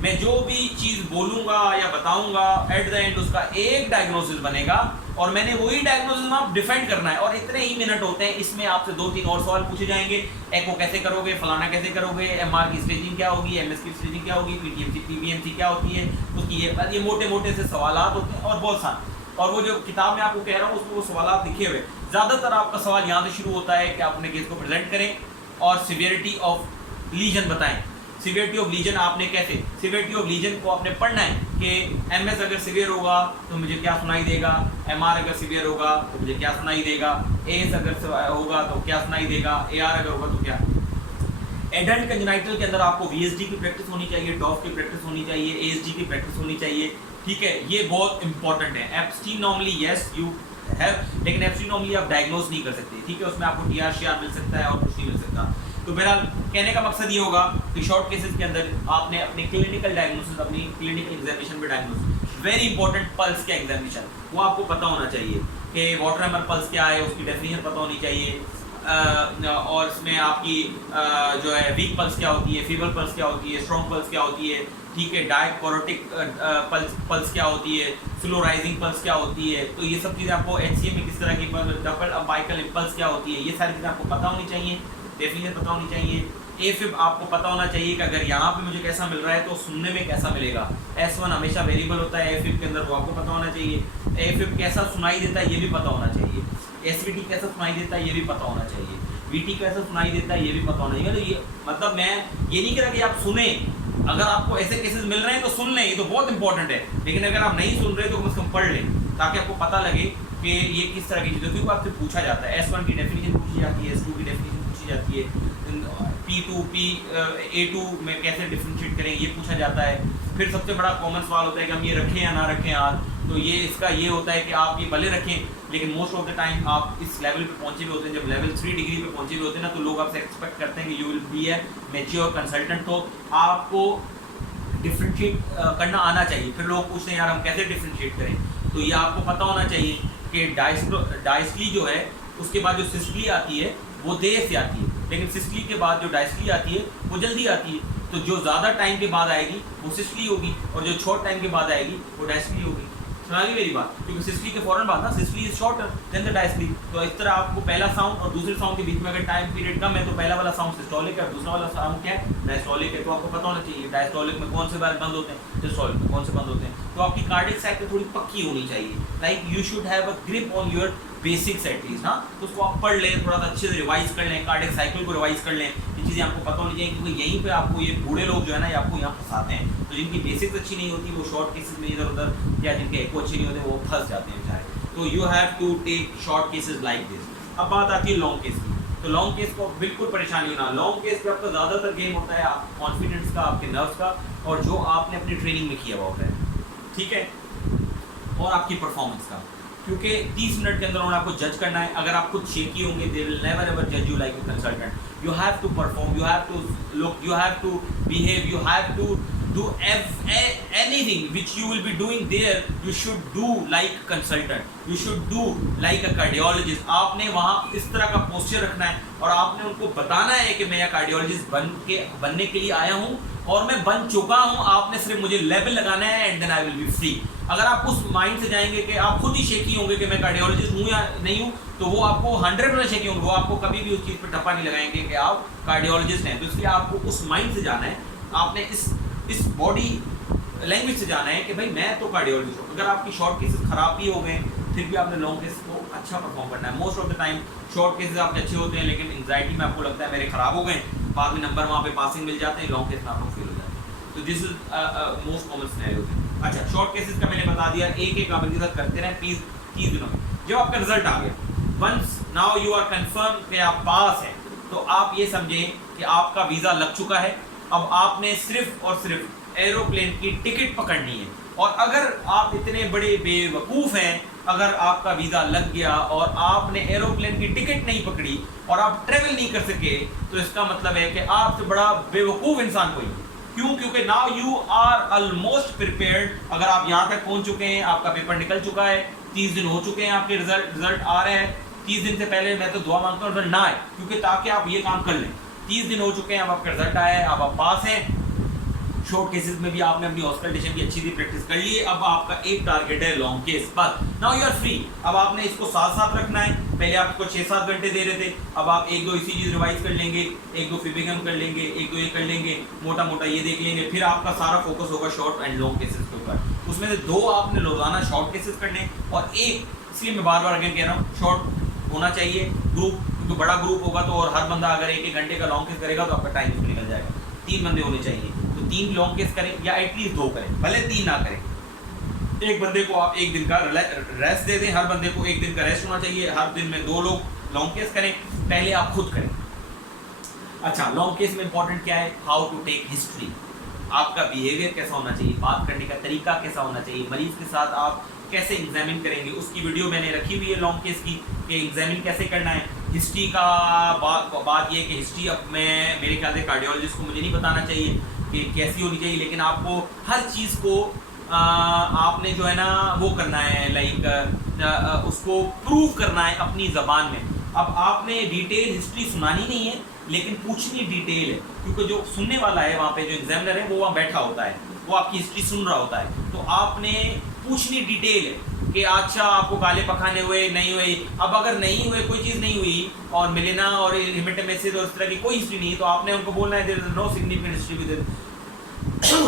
मैं जो भी चीज़ बोलूंगा या बताऊंगा, एट द एंड उसका एक डायग्नोसिस बनेगा और मैंने वही डायग्नोसिस आप डिफेंड करना है। और इतने ही मिनट होते हैं, इसमें आपसे 2-3 और सवाल पूछे जाएंगे, एको कैसे करोगे, फलाना कैसे करोगे, MR की स्टेजिंग क्या होगी, MS की स्टेजिंग क्या होगी, PTMC PBMC क्या होती है, उसकी ये मोटे मोटे से सवाल होते हैं और बहुत सारे। और वो जो किताब में आपको कह रहा हूँ उसमें वो सवाल लिखे हुए, ज़्यादातर आपका सवाल यहाँ से शुरू होता है कि आप अपने केस को प्रेजेंट करें और सिवियरिटी ऑफ लीजन बताएं। सिवियरिटी ऑफ लीजन आपने कैसे, सिवियरिटी ऑफ लीजन को आपने पढ़ना है कि MS अगर सिवियर होगा तो मुझे क्या सुनाई देगा, MR अगर सिवियर होगा तो मुझे क्या सुनाई देगा, AS अगर होगा तो क्या सुनाई देगा, AR अगर होगा तो क्या। एडल्ट कंजेनाइटल के अंदर आपको VSD की प्रैक्टिस होनी चाहिए, डॉफ की प्रैक्टिस होनी चाहिए, ASD की प्रैक्टिस होनी चाहिए, ठीक है। ये बहुत इंपॉर्टेंट है। Ebstein normally yes you have, लेकिन एब्स्टीन नॉर्मली आप डायग्नोज नहीं कर सकते, ठीक है, उसमें आपको TR मिल सकता है और कुछ नहीं मिल सकता। तो बहरहाल कहने का मकसद ये होगा कि शॉर्ट केसेस के अंदर आपने अपने क्लिनिकल डायग्नोसिस, अपनी क्लिनिकल एग्जामिनेशन में डायग्नोसिस, वेरी इंपॉर्टेंट पल्स का एग्जामिनेशन वो आपको पता होना चाहिए कि वाटर हैमर पल्स क्या है, उसकी डेफिनेशन पता होनी चाहिए, और इसमें आपकी जो है वीक पल्स क्या होती है, फीबल पल्स क्या होती है, स्ट्रॉन्ग पल्स क्या होती है, ठीक है, डायकोरोटिक पल्स क्या होती है, स्लो राइजिंग पल्स क्या होती है। तो ये सब चीज़ें आपको HCM में किस तरह की डबल अम्बाइकल इम्पल्स क्या होती है, ये सारी चीज़ें आपको पता होनी चाहिए, डेफिनेशन पता होनी चाहिए। AFib आपको पता होना चाहिए कि अगर यहाँ पे मुझे कैसा मिल रहा है तो सुनने में कैसा मिलेगा। S1 हमेशा वेरिएबल होता है AFib के अंदर, वो आपको पता होना चाहिए। AFib कैसा सुनाई देता है ये भी पता होना चाहिए। SVT कैसा सुनाई देता है ये भी पता होना चाहिए। VT कैसा सुनाई देता है ये भी पता होना चाहिए। तो ये मतलब मैं ये नहीं कह रहा कि आप सुने, अगर आपको ऐसे केसेस मिल रहे हैं तो सुन लें, ये तो बहुत इंपॉर्टेंट है। लेकिन अगर आप नहीं सुन रहे तो कम से कम पढ़ लें, ताकि आपको पता लगे कि ये किस तरह की चीज़ है, क्योंकि आपसे पूछा जाता है। S1 की डेफिनेशन पूछी जाती है, S2 की डेफिनेशन पूछी जाती है, P2 A2 में कैसे डिफरेंशिएट करें ये पूछा जाता है। फिर सबसे बड़ा कॉमन सवाल होता है कि हम ये रखें या ना रखें यार। तो ये इसका ये होता है कि आप ये भले रखें, लेकिन मोस्ट ऑफ द टाइम आप इस लेवल पे पहुंचे हुए होते हैं, जब लेवल 3 डिग्री पे पहुंचे हुए होते हैं ना, तो लोग आपसे एक्सपेक्ट करते हैं कि you will B A mature consultant, तो आपको डिफरेंशिएट करना आना चाहिए। फिर लोग पूछते हैं यार हम कैसे डिफरेंशिएट करें, तो ये आपको पता होना चाहिए कि डायस्टली जो है उसके बाद जो सिस्टली आती है वो देर से आती है, लेकिन सिस्टली के बाद जो डायस्टली आती है वो जल्दी आती है। तो जो ज़्यादा टाइम के बाद आएगी वो सिस्टली होगी, और जो शॉर्ट टाइम के बाद आएगी वो डायस्टली होगी। सुना ली मेरी बात? क्योंकि सिस्टली के फौरन बाद ना systole is shorter than the diastole. तो इस तरह आपको पहला साउंड और दूसरे साउंड के बीच में अगर टाइम पीरियड कम है तो पहला वाला साउंड सिस्टोलिक है और दूसरा वाला साउंड क्या है, डायस्टोलिक है। तो आपको पता होना चाहिए डायस्टोलिक में कौन से बार बंद होते हैं, सिस्टोलिक में कौन से बंद होते हैं। तो आपकी कार्डियक साइकिल थोड़ी पक्की होनी चाहिए, like you should have a grip on your basics at least. हाँ, तो उसको आप पढ़ लें, थोड़ा सा अच्छे से रिवाइज कर लें, कार्डियक साइकिल को रिवाइज कर लें, ये चीज़ें आपको पता होनी चाहिए, क्योंकि यहीं पे आपको ये बूढ़े लोग जो है ना, ये आपको यहाँ फंसाते हैं। तो जिनकी बेसिक्स अच्छी नहीं होती वो शॉर्ट केसेस में इधर उधर, या जिनके एको अच्छे नहीं होते वो फंस जाते हैं बेचारे। तो you have to take short cases like this. अब बात आती है लॉन्ग केस की। तो लॉन्ग केस को बिल्कुल परेशानी होना, लॉन्ग केस पे आपका ज़्यादातर गेम होता है आप कॉन्फिडेंस का, आपके नर्व्स का, और जो आपने अपनी ट्रेनिंग में किया हुआ होता है, ठीक है, और आपकी परफॉर्मेंस का। क्योंकि 30 मिनट के अंदर उन्होंने आपको जज करना है। अगर आप खुद शेकी होंगे, दे विल नेवर एवर जज you like a consultant. You have to perform, you have to look, you have to behave, you have to do anything which you will be doing there, you should do like a consultant, you should do like a cardiologist। आपने वहाँ इस तरह का posture रखना है और आपने उनको बताना है कि मैं कार्डियोलॉजिस्ट बनने के लिए आया हूँ और मैं बन चुका हूँ। आपने सिर्फ मुझे लेवल लगाना है and then I will be free. अगर आप उस माइंड से जाएंगे कि आप खुद ही शेकी होंगे कि मैं कार्डियोलॉजिस्ट हूँ या नहीं हूँ, तो वो आपको 100% शेकी होंगे, वो आपको कभी भी उस चीज़ पर टप्पा नहीं लगाएंगे कि आप कार्डियोलॉजिस्ट हैं। तो इसलिए आपको उस माइंड से जाना है, आपने इस बॉडी लैंग्वेज से जाना है कि भाई मैं तो कार्डियोलॉजिस्ट हूँ। अगर आपकी शॉर्ट केसेस खराब भी हो गए फिर भी आपने लॉन्ग केस को अच्छा परफॉर्म करना है। Most of the time short cases आपके अच्छे होते हैं, लेकिन एंग्जाइटी में आपको लगता है मेरे खराब हो गए, बाद में नंबर वहाँ पे पासिंग मिल जाते हैं, लॉन्ग केस में आपको फेल हो जाते हैं। तो this is most common scenario. अच्छा, शॉर्ट केसेस का मैंने बता दिया, एक एक आप इनके साथ करते रहें प्लीज 30 दिनों में। जब आपका रिजल्ट आ गया, once now you are confirm कि आप पास हैं, तो आप ये समझें कि आपका वीज़ा लग चुका है। अब आपने सिर्फ और सिर्फ एरोप्लेन की टिकट पकड़नी है। और अगर आप इतने बड़े बेवकूफ़ हैं, अगर आपका वीज़ा लग गया और आपने एरोप्लेन की टिकट नहीं पकड़ी और आप ट्रेवल नहीं कर सके, तो इसका मतलब है कि आपसे बड़ा बेवकूफ़ इंसान कोई नहीं। क्यों? क्योंकि now you are almost prepared. अगर आप यहाँ तक पहुँच चुके हैं, आपका पेपर निकल चुका है, 30 दिन हो चुके हैं, आपके रिजल्ट आ रहे हैं। 30 दिन से पहले मैं तो दुआ मांगता हूँ रिजल्ट ना आए, क्योंकि ताकि आप ये काम कर लें। 30 दिन हो चुके हैं, अब आपका रिजल्ट आया है, अब आप पास हैं। शॉर्ट केसेस में भी आपने अपनी ऑस्कल्टेशन की अच्छी सी प्रैक्टिस कर ली है। अब आपका एक टारगेट है लॉन्ग केस, बस नाउ यू आर फ्री। अब आपने इसको साथ साथ रखना है। पहले आप इसको 6-7 घंटे दे रहे थे, अब आप 1-2 इसी चीज़ रिवाइज कर लेंगे, 1-2 फिबिगम कर लेंगे, 1-2 ये कर लेंगे, मोटा मोटा ये देख लेंगे। फिर आपका सारा फोकस होगा शॉर्ट एंड लॉन्ग केसेस के ऊपर। उसमें से 2 आपने रोजाना शॉर्ट केसेस करने और एक, इसलिए मैं बार बार अगेन कह रहा हूँ, शॉर्ट होना चाहिए ग्रुप, क्योंकि बड़ा ग्रुप होगा तो और हर बंदा अगर 1-1 घंटे का लॉन्ग केस करेगा तो आपका टाइम उसमें निकल जाएगा। 3 बंदे होने चाहिए, तो 3 लॉन्ग केस करें या एटलीस्ट 2 करें, भले 3 ना करें। एक बंदे को आप 1 दिन का रेस्ट दे दें, हर बंदे को 1 दिन का रेस्ट होना चाहिए। हर दिन में 2 लोग लॉन्ग केस करें, पहले आप खुद करें। अच्छा, लॉन्ग केस में इंपॉर्टेंट क्या है? How to take history. आपका बिहेवियर कैसा होना चाहिए, बात करने का तरीका कैसा होना चाहिए, मरीज के साथ आप कैसे एग्जामिन करेंगे, उसकी वीडियो मैंने रखी हुई है लॉन्ग केस की, कि एग्जामिन कैसे करना है। हिस्ट्री का बात ये है कि हिस्ट्री अब मैं मेरे ख्याल से कार्डियोलॉजिस्ट को मुझे नहीं बताना चाहिए कि कैसी होनी चाहिए, लेकिन आपको हर चीज़ को आपने जो है ना वो करना है, लाइक उसको प्रूव करना है अपनी ज़बान में। अब आपने डिटेल हिस्ट्री सुनानी नहीं है, लेकिन पूछनी डिटेल है, क्योंकि जो सुनने वाला है वहाँ पे, जो एग्जामिनर है वो वहाँ बैठा होता है, वो आपकी हिस्ट्री सुन रहा होता है। तो आपने पूछनी डिटेल है कि अच्छा आपको काले पखाने हुए, नहीं हुए। अब अगर नहीं हुए, कोई चीज़ नहीं हुई और मिलेना और हेमेटोमेसिस और इस तरह की कोई हिस्ट्री नहीं, तो आपने उनको बोलना है there is no significant history with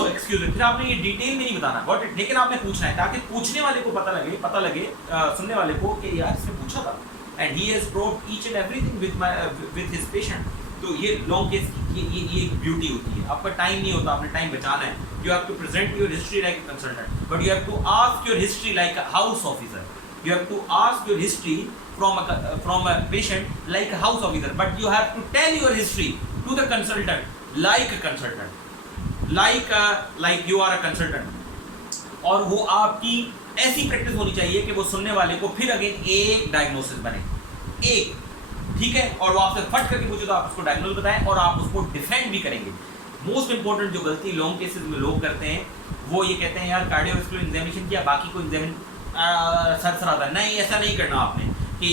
excuse me. फिर आपने ये डिटेल में नहीं बताना, गॉट इट, लेकिन आपने पूछना है ताकि पूछने वाले को पता लगे सुनने वाले को कि यार इसने पूछा था and he has proved each and everything with his patient. तो ये लॉन्ग केस की ये ब्यूटी होती है। आपका टाइम नहीं होता, आपने टाइम बचाना है। You have to present your history like a consultant, but you have to ask your history like a house officer. You have to ask your history from a patient like a house officer, but you have to tell your history to the consultant like a consultant, like you are a consultant. और वो आपकी ऐसी practice होनी चाहिए कि वो सुनने वाले को फिर अगेन एक डायग्नोसिस बने, एक, ठीक है, और वो आपसे फट करके पूछे तो आप उसको डायग्नोज बताएं और आप उसको डिफेंड भी करेंगे। मोस्ट इंपॉर्टेंट जो गलती लॉन्ग केसेस में लोग करते हैं, वो ये कहते हैं यार कार्डियोवैस्कुलर एग्जामिनेशन किया, बाकी को एग्जामिन सरसराता है। नहीं, ऐसा नहीं करना आपने कि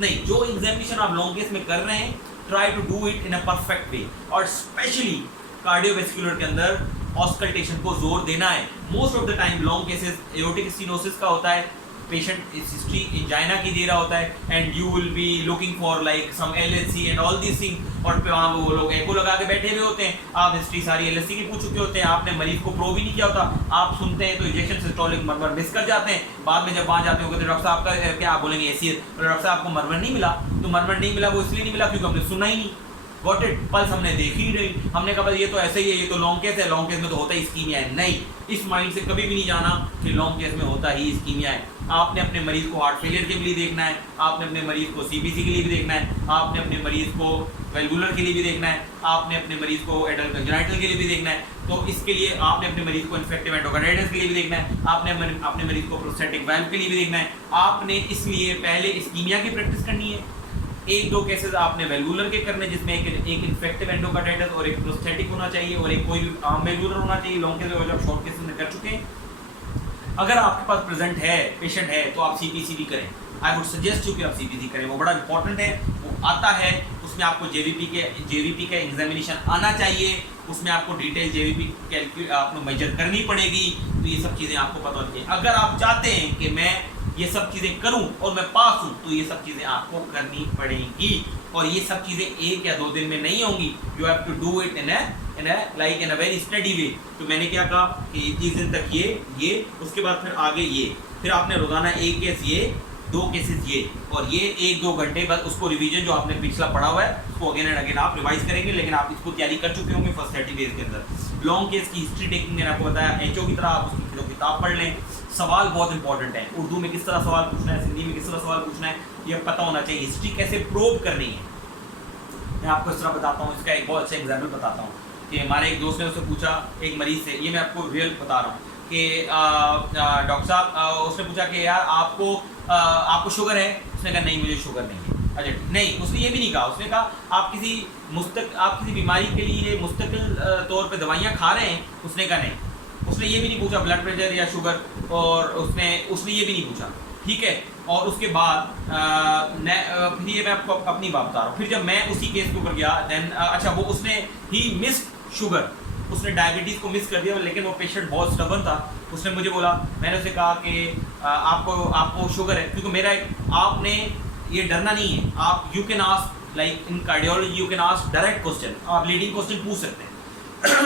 नहीं, जो एग्जामिनेशन आप लॉन्ग केस में कर रहे हैं, try to do it in a perfect way. और स्पेशली कार्डियोवैस्कुलर के अंदर ऑस्कल्टेशन को जोर देना है। Most of the time long cases aortic stenosis का होता है, पेशेंट हिस्ट्री एंजाइना की दे रहा होता है and you will be looking for like some LHC and all this thing, और वहाँ वो लोग एको लगा के बैठे हुए होते हैं, आप हिस्ट्री सारी एलएचसी की पूछ चुके होते हैं, आपने मरीज को प्रो भी नहीं किया होता, आप सुनते हैं तो इंजेक्शन सिस्टोलिक मरमर मिस कर जाते हैं, बाद में जब वहाँ जाते हो तो डॉक्टर साहब का क्या आप बोलेंगे एसीएस, डॉक्टर साहब आपको मरमर नहीं मिला, तो मरमर नहीं मिला वो इसलिए नहीं मिला क्योंकि हमने सुना ही नहीं, गॉट इट, पल्स हमने देखी ही नहीं, हमने कहा ये तो ऐसे ही है, ये तो लॉन्ग केस है, लॉन्ग केस में तो होता ही इस्कीमिया है, नहीं, इस माइंड से कभी भी नहीं जाना कि लॉन्ग केस में होता ही इस्कीमिया है। आपने अपने मरीज को हार्ट फेलियर के लिए देखना है, आपने अपने मरीज को सीपीसी के लिए भी देखना है, आपने अपने मरीज को वेल्वुलर के लिए भी देखना है, आपने अपने मरीज को एडल्ट कंजेनिटल के लिए भी देखना है, तो इसके लिए आपने अपने मरीज को इन्फेक्टिव एंडोकार्डाइटिस के लिए भी देखना है, आपने अपने मरीज को प्रोस्टेटिक वाल्व के लिए भी देखना है, आपने इसलिए पहले इस्कीमिया की प्रैक्टिस करनी है, एक दो केसेस आपने वेल्वुलर के करने जिसमें एक इन्फेक्टिव एंडोकार्डाइटिस और एक प्रोस्टेटिक होना चाहिए और एक कोई भी आम वेल्वुलर होना चाहिए, लॉन्ग केस और शॉर्ट केसेस में कर चुके हैं। अगर आपके पास प्रेजेंट है पेशेंट है तो आप सीपीसी भी करें, आई वुड सजेस्ट यू कि आप सीपीसी करें, वो बड़ा इंपॉर्टेंट है, वो आता है, उसमें आपको जेवीपी का एग्जामिनेशन आना चाहिए, उसमें आपको डिटेल जेवीपी आपको मेजर करनी पड़ेगी, तो ये सब चीज़ें आपको पता होनी चाहिए। अगर आप चाहते हैं कि मैं ये सब चीज़ें करूं और मैं पास हूं तो ये सब चीज़ें आपको करनी पड़ेंगी, और ये सब चीज़ें एक या दो दिन में नहीं होंगी, you have to do it in a very study way. तो मैंने क्या कहा कि 30 दिन तक ये उसके बाद फिर आगे ये, फिर आपने रोजाना एक केस ये, 2 केसेस ये, और ये 1-2 घंटे बस उसको रिवीजन जो आपने पिछला पढ़ा हुआ है उसको अगेन एंड अगेन आप रिवाइज करेंगे, लेकिन आप इसको तैयारी कर चुके होंगे फर्स्ट 30 डेज के अंदर। लॉन्ग केस की हिस्ट्री टेकिंग मैंने आपको बताया, एचओ की तरह आप उसकी किताब पढ़ लें। सवाल बहुत इंपॉर्टेंट है, उर्दू में किस तरह सवाल पूछना है, हिंदी में किस तरह सवाल पूछना है, ये पता होना चाहिए। हिस्ट्री कैसे प्रोब करनी है मैं आपको इस तरह बताता हूँ, इसका एक बहुत अच्छा एग्जाम्पल बताता हूँ कि हमारे एक दोस्त ने उससे पूछा एक मरीज से, ये मैं आपको रियल बता रहा हूँ कि डॉक्टर साहब उसने पूछा कि यार आपको शुगर है, उसने कहा नहीं मुझे शुगर नहीं है। अच्छा नहीं, उसने ये भी नहीं कहा, उसने कहा आप किसी बीमारी के लिए मुस्तकिल तौर पे दवाइयाँ खा रहे हैं, उसने कहा नहीं। उसने ये भी नहीं पूछा ब्लड प्रेशर या शुगर, और उसने ये भी नहीं पूछा, ठीक है। और उसके बाद फिर ये मैं आपको अपनी बात बता रहा हूँ, फिर जब मैं उसी केस के ऊपर गया देन अच्छा वो उसने ही मिस शुगर, उसने डायबिटीज़ को मिस कर दिया, लेकिन वो पेशेंट बहुत स्टबर्न था। उसने मुझे बोला, मैंने उसे कहा कि आपको शुगर है, क्योंकि मेरा आपने ये डरना नहीं है, आप you can ask like in cardiology you can ask direct question, आप लीडिंग क्वेश्चन पूछ सकते हैं।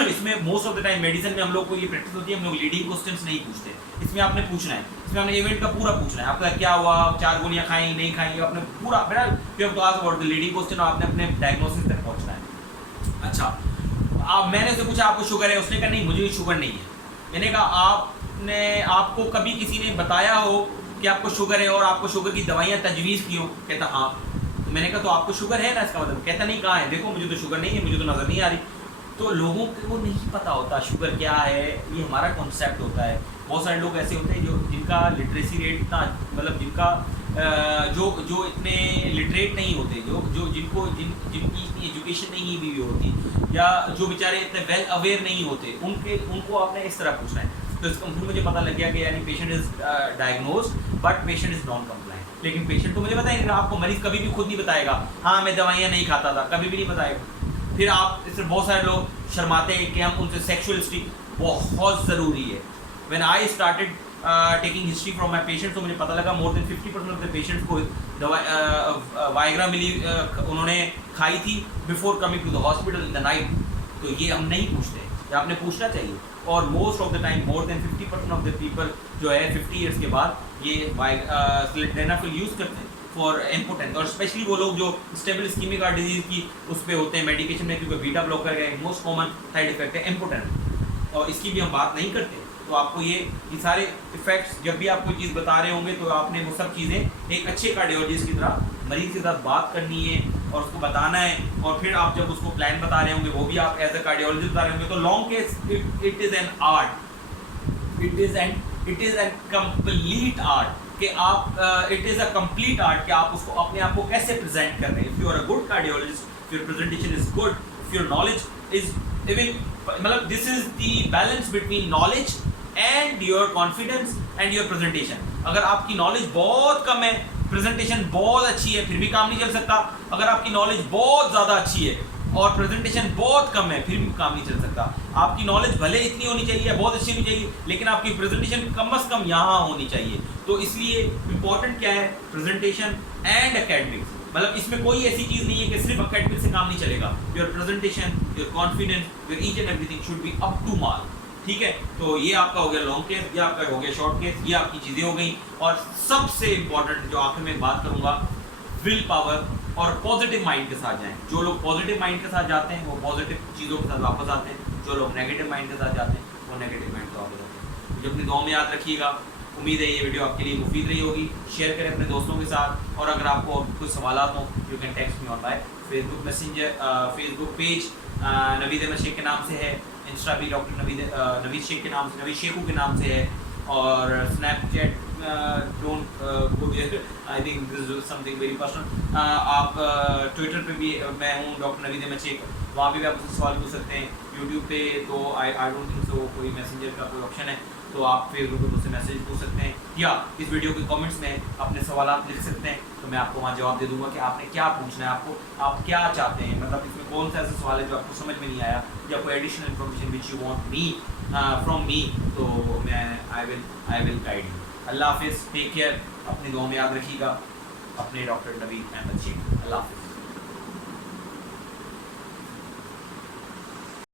इसमें most of the time medicine में हम लोग को ये प्रैक्टिस होती है, हम लोग लीडिंग क्वेश्चंस नहीं पूछते, इसमें आपने पूछना है, इसमें आपने इवेंट का पूरा पूछना है, आपका क्या हुआ, 4 गोलियां खाई नहीं खाई, आपने पूरा बेटा you have to ask about the leading question, आपने अपने डायग्नोसिस तक पहुंचना है। अच्छा मैंने उससे पूछा आपको शुगर है, उसने कहा नहीं मुझे शुगर नहीं है। मैंने कहा आपको कभी किसी ने बताया हो कि आपको शुगर है और आपको शुगर की दवाइयाँ तजवीज़ की हो? कहता हाँ। तो मैंने कहा तो आपको शुगर है ना, इसका मतलब? कहता नहीं कहाँ है, देखो मुझे तो शुगर नहीं है, मुझे तो नज़र नहीं आ रही। तो लोगों को नहीं पता होता शुगर क्या है, ये हमारा कॉन्सेप्ट होता है। बहुत सारे लोग ऐसे होते हैं जिनका लिटरेसी रेट इतना, मतलब जिनका जो इतने लिटरेट नहीं होते, जिनकी एजुकेशन नहीं भी होती, या जो बेचारे इतने वेल अवेयर नहीं होते, उनको आपने इस तरह पूछना है। तो इसका मुझे पता लग गया कि यानी patient is diagnosed but patient is non compliant. लेकिन पेशेंट तो मुझे बताएगा, आपको मरीज कभी भी खुद नहीं बताएगा हाँ मैं दवाइयाँ नहीं खाता था, कभी भी नहीं बताएगा। फिर आप इससे बहुत सारे लोग शर्माते हैं कि हम उनसे सेक्सुअल हिस्ट्री, बहुत ज़रूरी है। When I started taking history from my patient, तो मुझे पता लगा more than 50% of the patients को वाइग्रा मिली उन्होंने खाई थी before coming to the hospital in the night. तो ये हम नहीं पूछते, ये आपने पूछना चाहिए। और most of the time more than 50% of the people जो है 50 ईयर्स के बाद ये सिलेटेनाफिल यूज़ करते हैं फॉर इम्पोर्टेंट, और स्पेशली वो लोग जो स्टेबल इस्कीमिक हार्ट डिजीज़ की उस पर होते हैं मेडिकेशन में, क्योंकि बीटा ब्लॉकर का एक मोस्ट कॉमन साइड इफेक्ट है इम्पोर्टेंट, और इसकी भी हम बात नहीं करते। तो आपको ये सारे इफेक्ट्स जब भी आप कोई चीज़ बता रहे होंगे तो आपने वो सब चीज़ें एक अच्छे कार्डियोलॉजिस्ट की तरह मरीज के साथ बात करनी है और उसको बताना है। और फिर आप जब उसको प्लान बता रहे होंगे वो भी आप एज अ कार्डियोलॉजिस्ट बता रहे होंगे। तो long case it is an art, it is an complete art कि आप it is a complete art कि आप उसको अपने आप को कैसे प्रेजेंट कर रहे हैं। If you are a good cardiologist, your presentation is good, if your knowledge is even, मतलब this is the balance between knowledge and your confidence and your presentation. अगर आपकी नॉलेज बहुत कम है, प्रेजेंटेशन बहुत अच्छी है, फिर भी काम नहीं चल सकता। अगर आपकी नॉलेज बहुत ज़्यादा अच्छी है, और प्रेजेंटेशन बहुत कम है फिर भी काम नहीं चल सकता। आपकी नॉलेज भले इतनी होनी चाहिए, बहुत अच्छी होनी चाहिए, लेकिन आपकी प्रेजेंटेशन कम से कम यहाँ होनी चाहिए। तो इसलिए इम्पोर्टेंट क्या है, प्रेजेंटेशन एंड एकेडमिक्स। मतलब इसमें कोई ऐसी चीज़ नहीं है कि सिर्फ एकेडमिक से काम नहीं चलेगा। Your presentation, your confidence, your each and everything should be up to mark. ठीक है, तो ये आपका हो गया लॉन्ग केस, ये आपका हो गया शॉर्ट केस, ये आपकी चीज़ें हो गई। और सबसे इंपॉर्टेंट जो आखिर में बात करूंगा, विल पावर और पॉजिटिव माइंड के साथ जाएं। जो लोग पॉजिटिव माइंड के साथ जाते हैं वो पॉजिटिव चीज़ों के साथ वापस आते हैं, जो लोग नेगेटिव माइंड के साथ जाते हैं वो नेगेटिव माइंड से वापस आते हैं। मुझे अपनी दुआ में याद रखिएगा। उम्मीद है ये वीडियो आपके लिए मुफीद रही होगी। शेयर करें अपने दोस्तों के साथ, और अगर आपको कुछ सवाल हो you can text me on my Facebook Messenger, Facebook page Naveed Ahmed Shaikh के नाम से है, इंस्टा भी डॉक्टर नवीद शेख के नाम से, नवीद शेखू के नाम से है, और Snapchat don't go there, I think this is something very personal. आप ट्विटर पे भी मैं हूँ डॉक्टर नवीद अहमद शेख, वहाँ भी आप मुझसे सवाल पूछ सकते हैं। यूट्यूब पे तो आई डोंट थिंक सो कोई मैसेंजर का कोई ऑप्शन है, तो आप फेसबुक पे मुझसे मैसेज पूछ सकते हैं, या इस वीडियो के कमेंट्स में अपने सवाल लिख सकते हैं, तो मैं आपको वहाँ जवाब दे दूंगा कि आपने क्या पूछना है, आप क्या चाहते हैं, मतलब इसमें कौन सा ऐसा सवाल है जो आपको समझ में नहीं आया, या कोई additional information which you want me from me, तो मैं आई विल गाइड यू। अल्लाह हाफिज़, टेक केयर, अपनी दुआ में याद रखिएगा। अपने डॉक्टर नवीद अहमद शेख। अल्लाह हाफिज़।